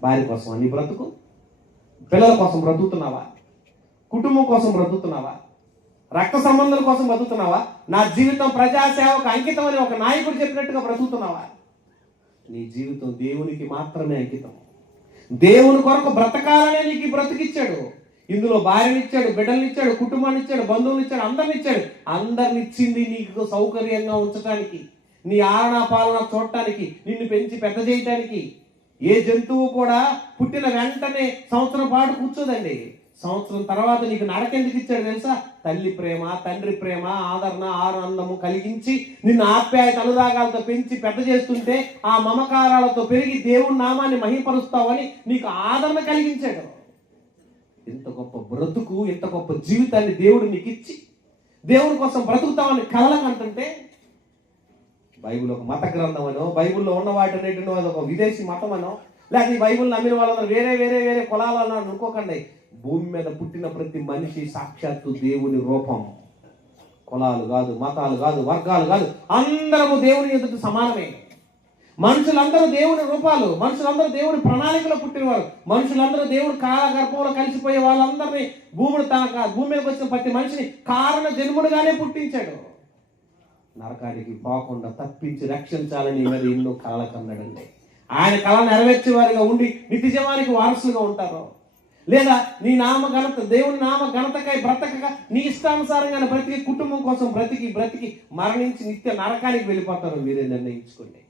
భార్య కోసం నీ బ్రతుకు? పిల్లల కోసం బ్రతుకుతున్నావా? కుటుంబం కోసం బ్రతుకుతున్నావా? రక్త సంబంధాల కోసం బ్రతుకుతున్నావా? నా జీవితం ప్రజాసేవకు అంకితం అని ఒక నాయకుడు చెప్పినట్టుగా బ్రతుకుతున్నావా? నీ జీవితం దేవునికి మాత్రమే అంకితం. దేవుని కొరకు బ్రతకాలనే నీకు బ్రతికిచ్చాడు. ఇందులో భార్యనిచ్చాడు, బిడ్డలనిచ్చాడు, కుటుంబాన్ని ఇచ్చాడు, బంధువులు ఇచ్చాడు, అందరిని ఇచ్చాడు. అందరినిచ్చింది నీకు సౌకర్యంగా ఉంచడానికి, నీ ఆలన పాలన చూడటానికి, నిన్ను పెంచి పెద్ద చేయటానికి. ఏ జంతువు కూడా పుట్టిన వెంటనే సంవత్సరం పాటు కూర్చోదండి. సంవత్సరం తర్వాత నీకు నడకెందుకు ఇచ్చాడు తెలుసా? తల్లి ప్రేమ, తండ్రి ప్రేమ, ఆదరణ, ఆనందము కలిగించి నిన్ను ఆప్యాయత అనురాగాలతో పెంచి పెద్ద చేస్తుంటే, ఆ మమకారాలతో పెరిగి దేవుని నామాన్ని మహిమపరుస్తావని నీకు ఆదరణ కలిగించాడు. ఇంత గొప్ప బ్రతుకు, ఇంత గొప్ప జీవితాన్ని దేవుడు నీకు ఇచ్చి దేవుని కోసం బ్రతుకుతామని కలలకంటుంటే, బైబిల్ ఒక మత గ్రంథం అనో, బైబిల్లో ఉన్న వాటినేటినో అది ఒక విదేశీ మతం అనో, లేకపోతే ఈ బైబిల్ నమ్మిన వాళ్ళందరూ వేరే వేరే వేరే కులాలను అనుకోకండి. భూమి మీద పుట్టిన ప్రతి మనిషి సాక్షాత్తు దేవుని రూపం. కులాలు కాదు, మతాలు కాదు, వర్గాలు కాదు, అందరము దేవుని ఎదుట సమానమే. మనుషులందరూ దేవుని రూపాలు, మనుషులందరూ దేవుని ప్రణాళికలో పుట్టినవారు, మనుషులందరూ దేవుని కాలగర్భంలో కలిసిపోయే వాళ్ళందరినీ భూమి మీదకి వచ్చిన ప్రతి మనిషిని కారణ జన్ముడుగానే పుట్టించాడు. నరకానికి పోకుండా తప్పించి రక్షించాలని మీద ఎన్నో కళలు కన్నాడండి. ఆయన కళ నెరవేర్చే వారిగా ఉండి నిత్య జీవానికి వారసులుగా ఉంటారు. లేదా నీ నామ ఘనత, దేవుని నామ ఘనతకై బ్రతకగా నీ ఇష్టానుసారంగా బ్రతికి, కుటుంబం కోసం బ్రతికి బ్రతికి మరణించి నిత్య నరకానికి వెళ్ళిపోతారు. మీరే నిర్ణయించుకోండి.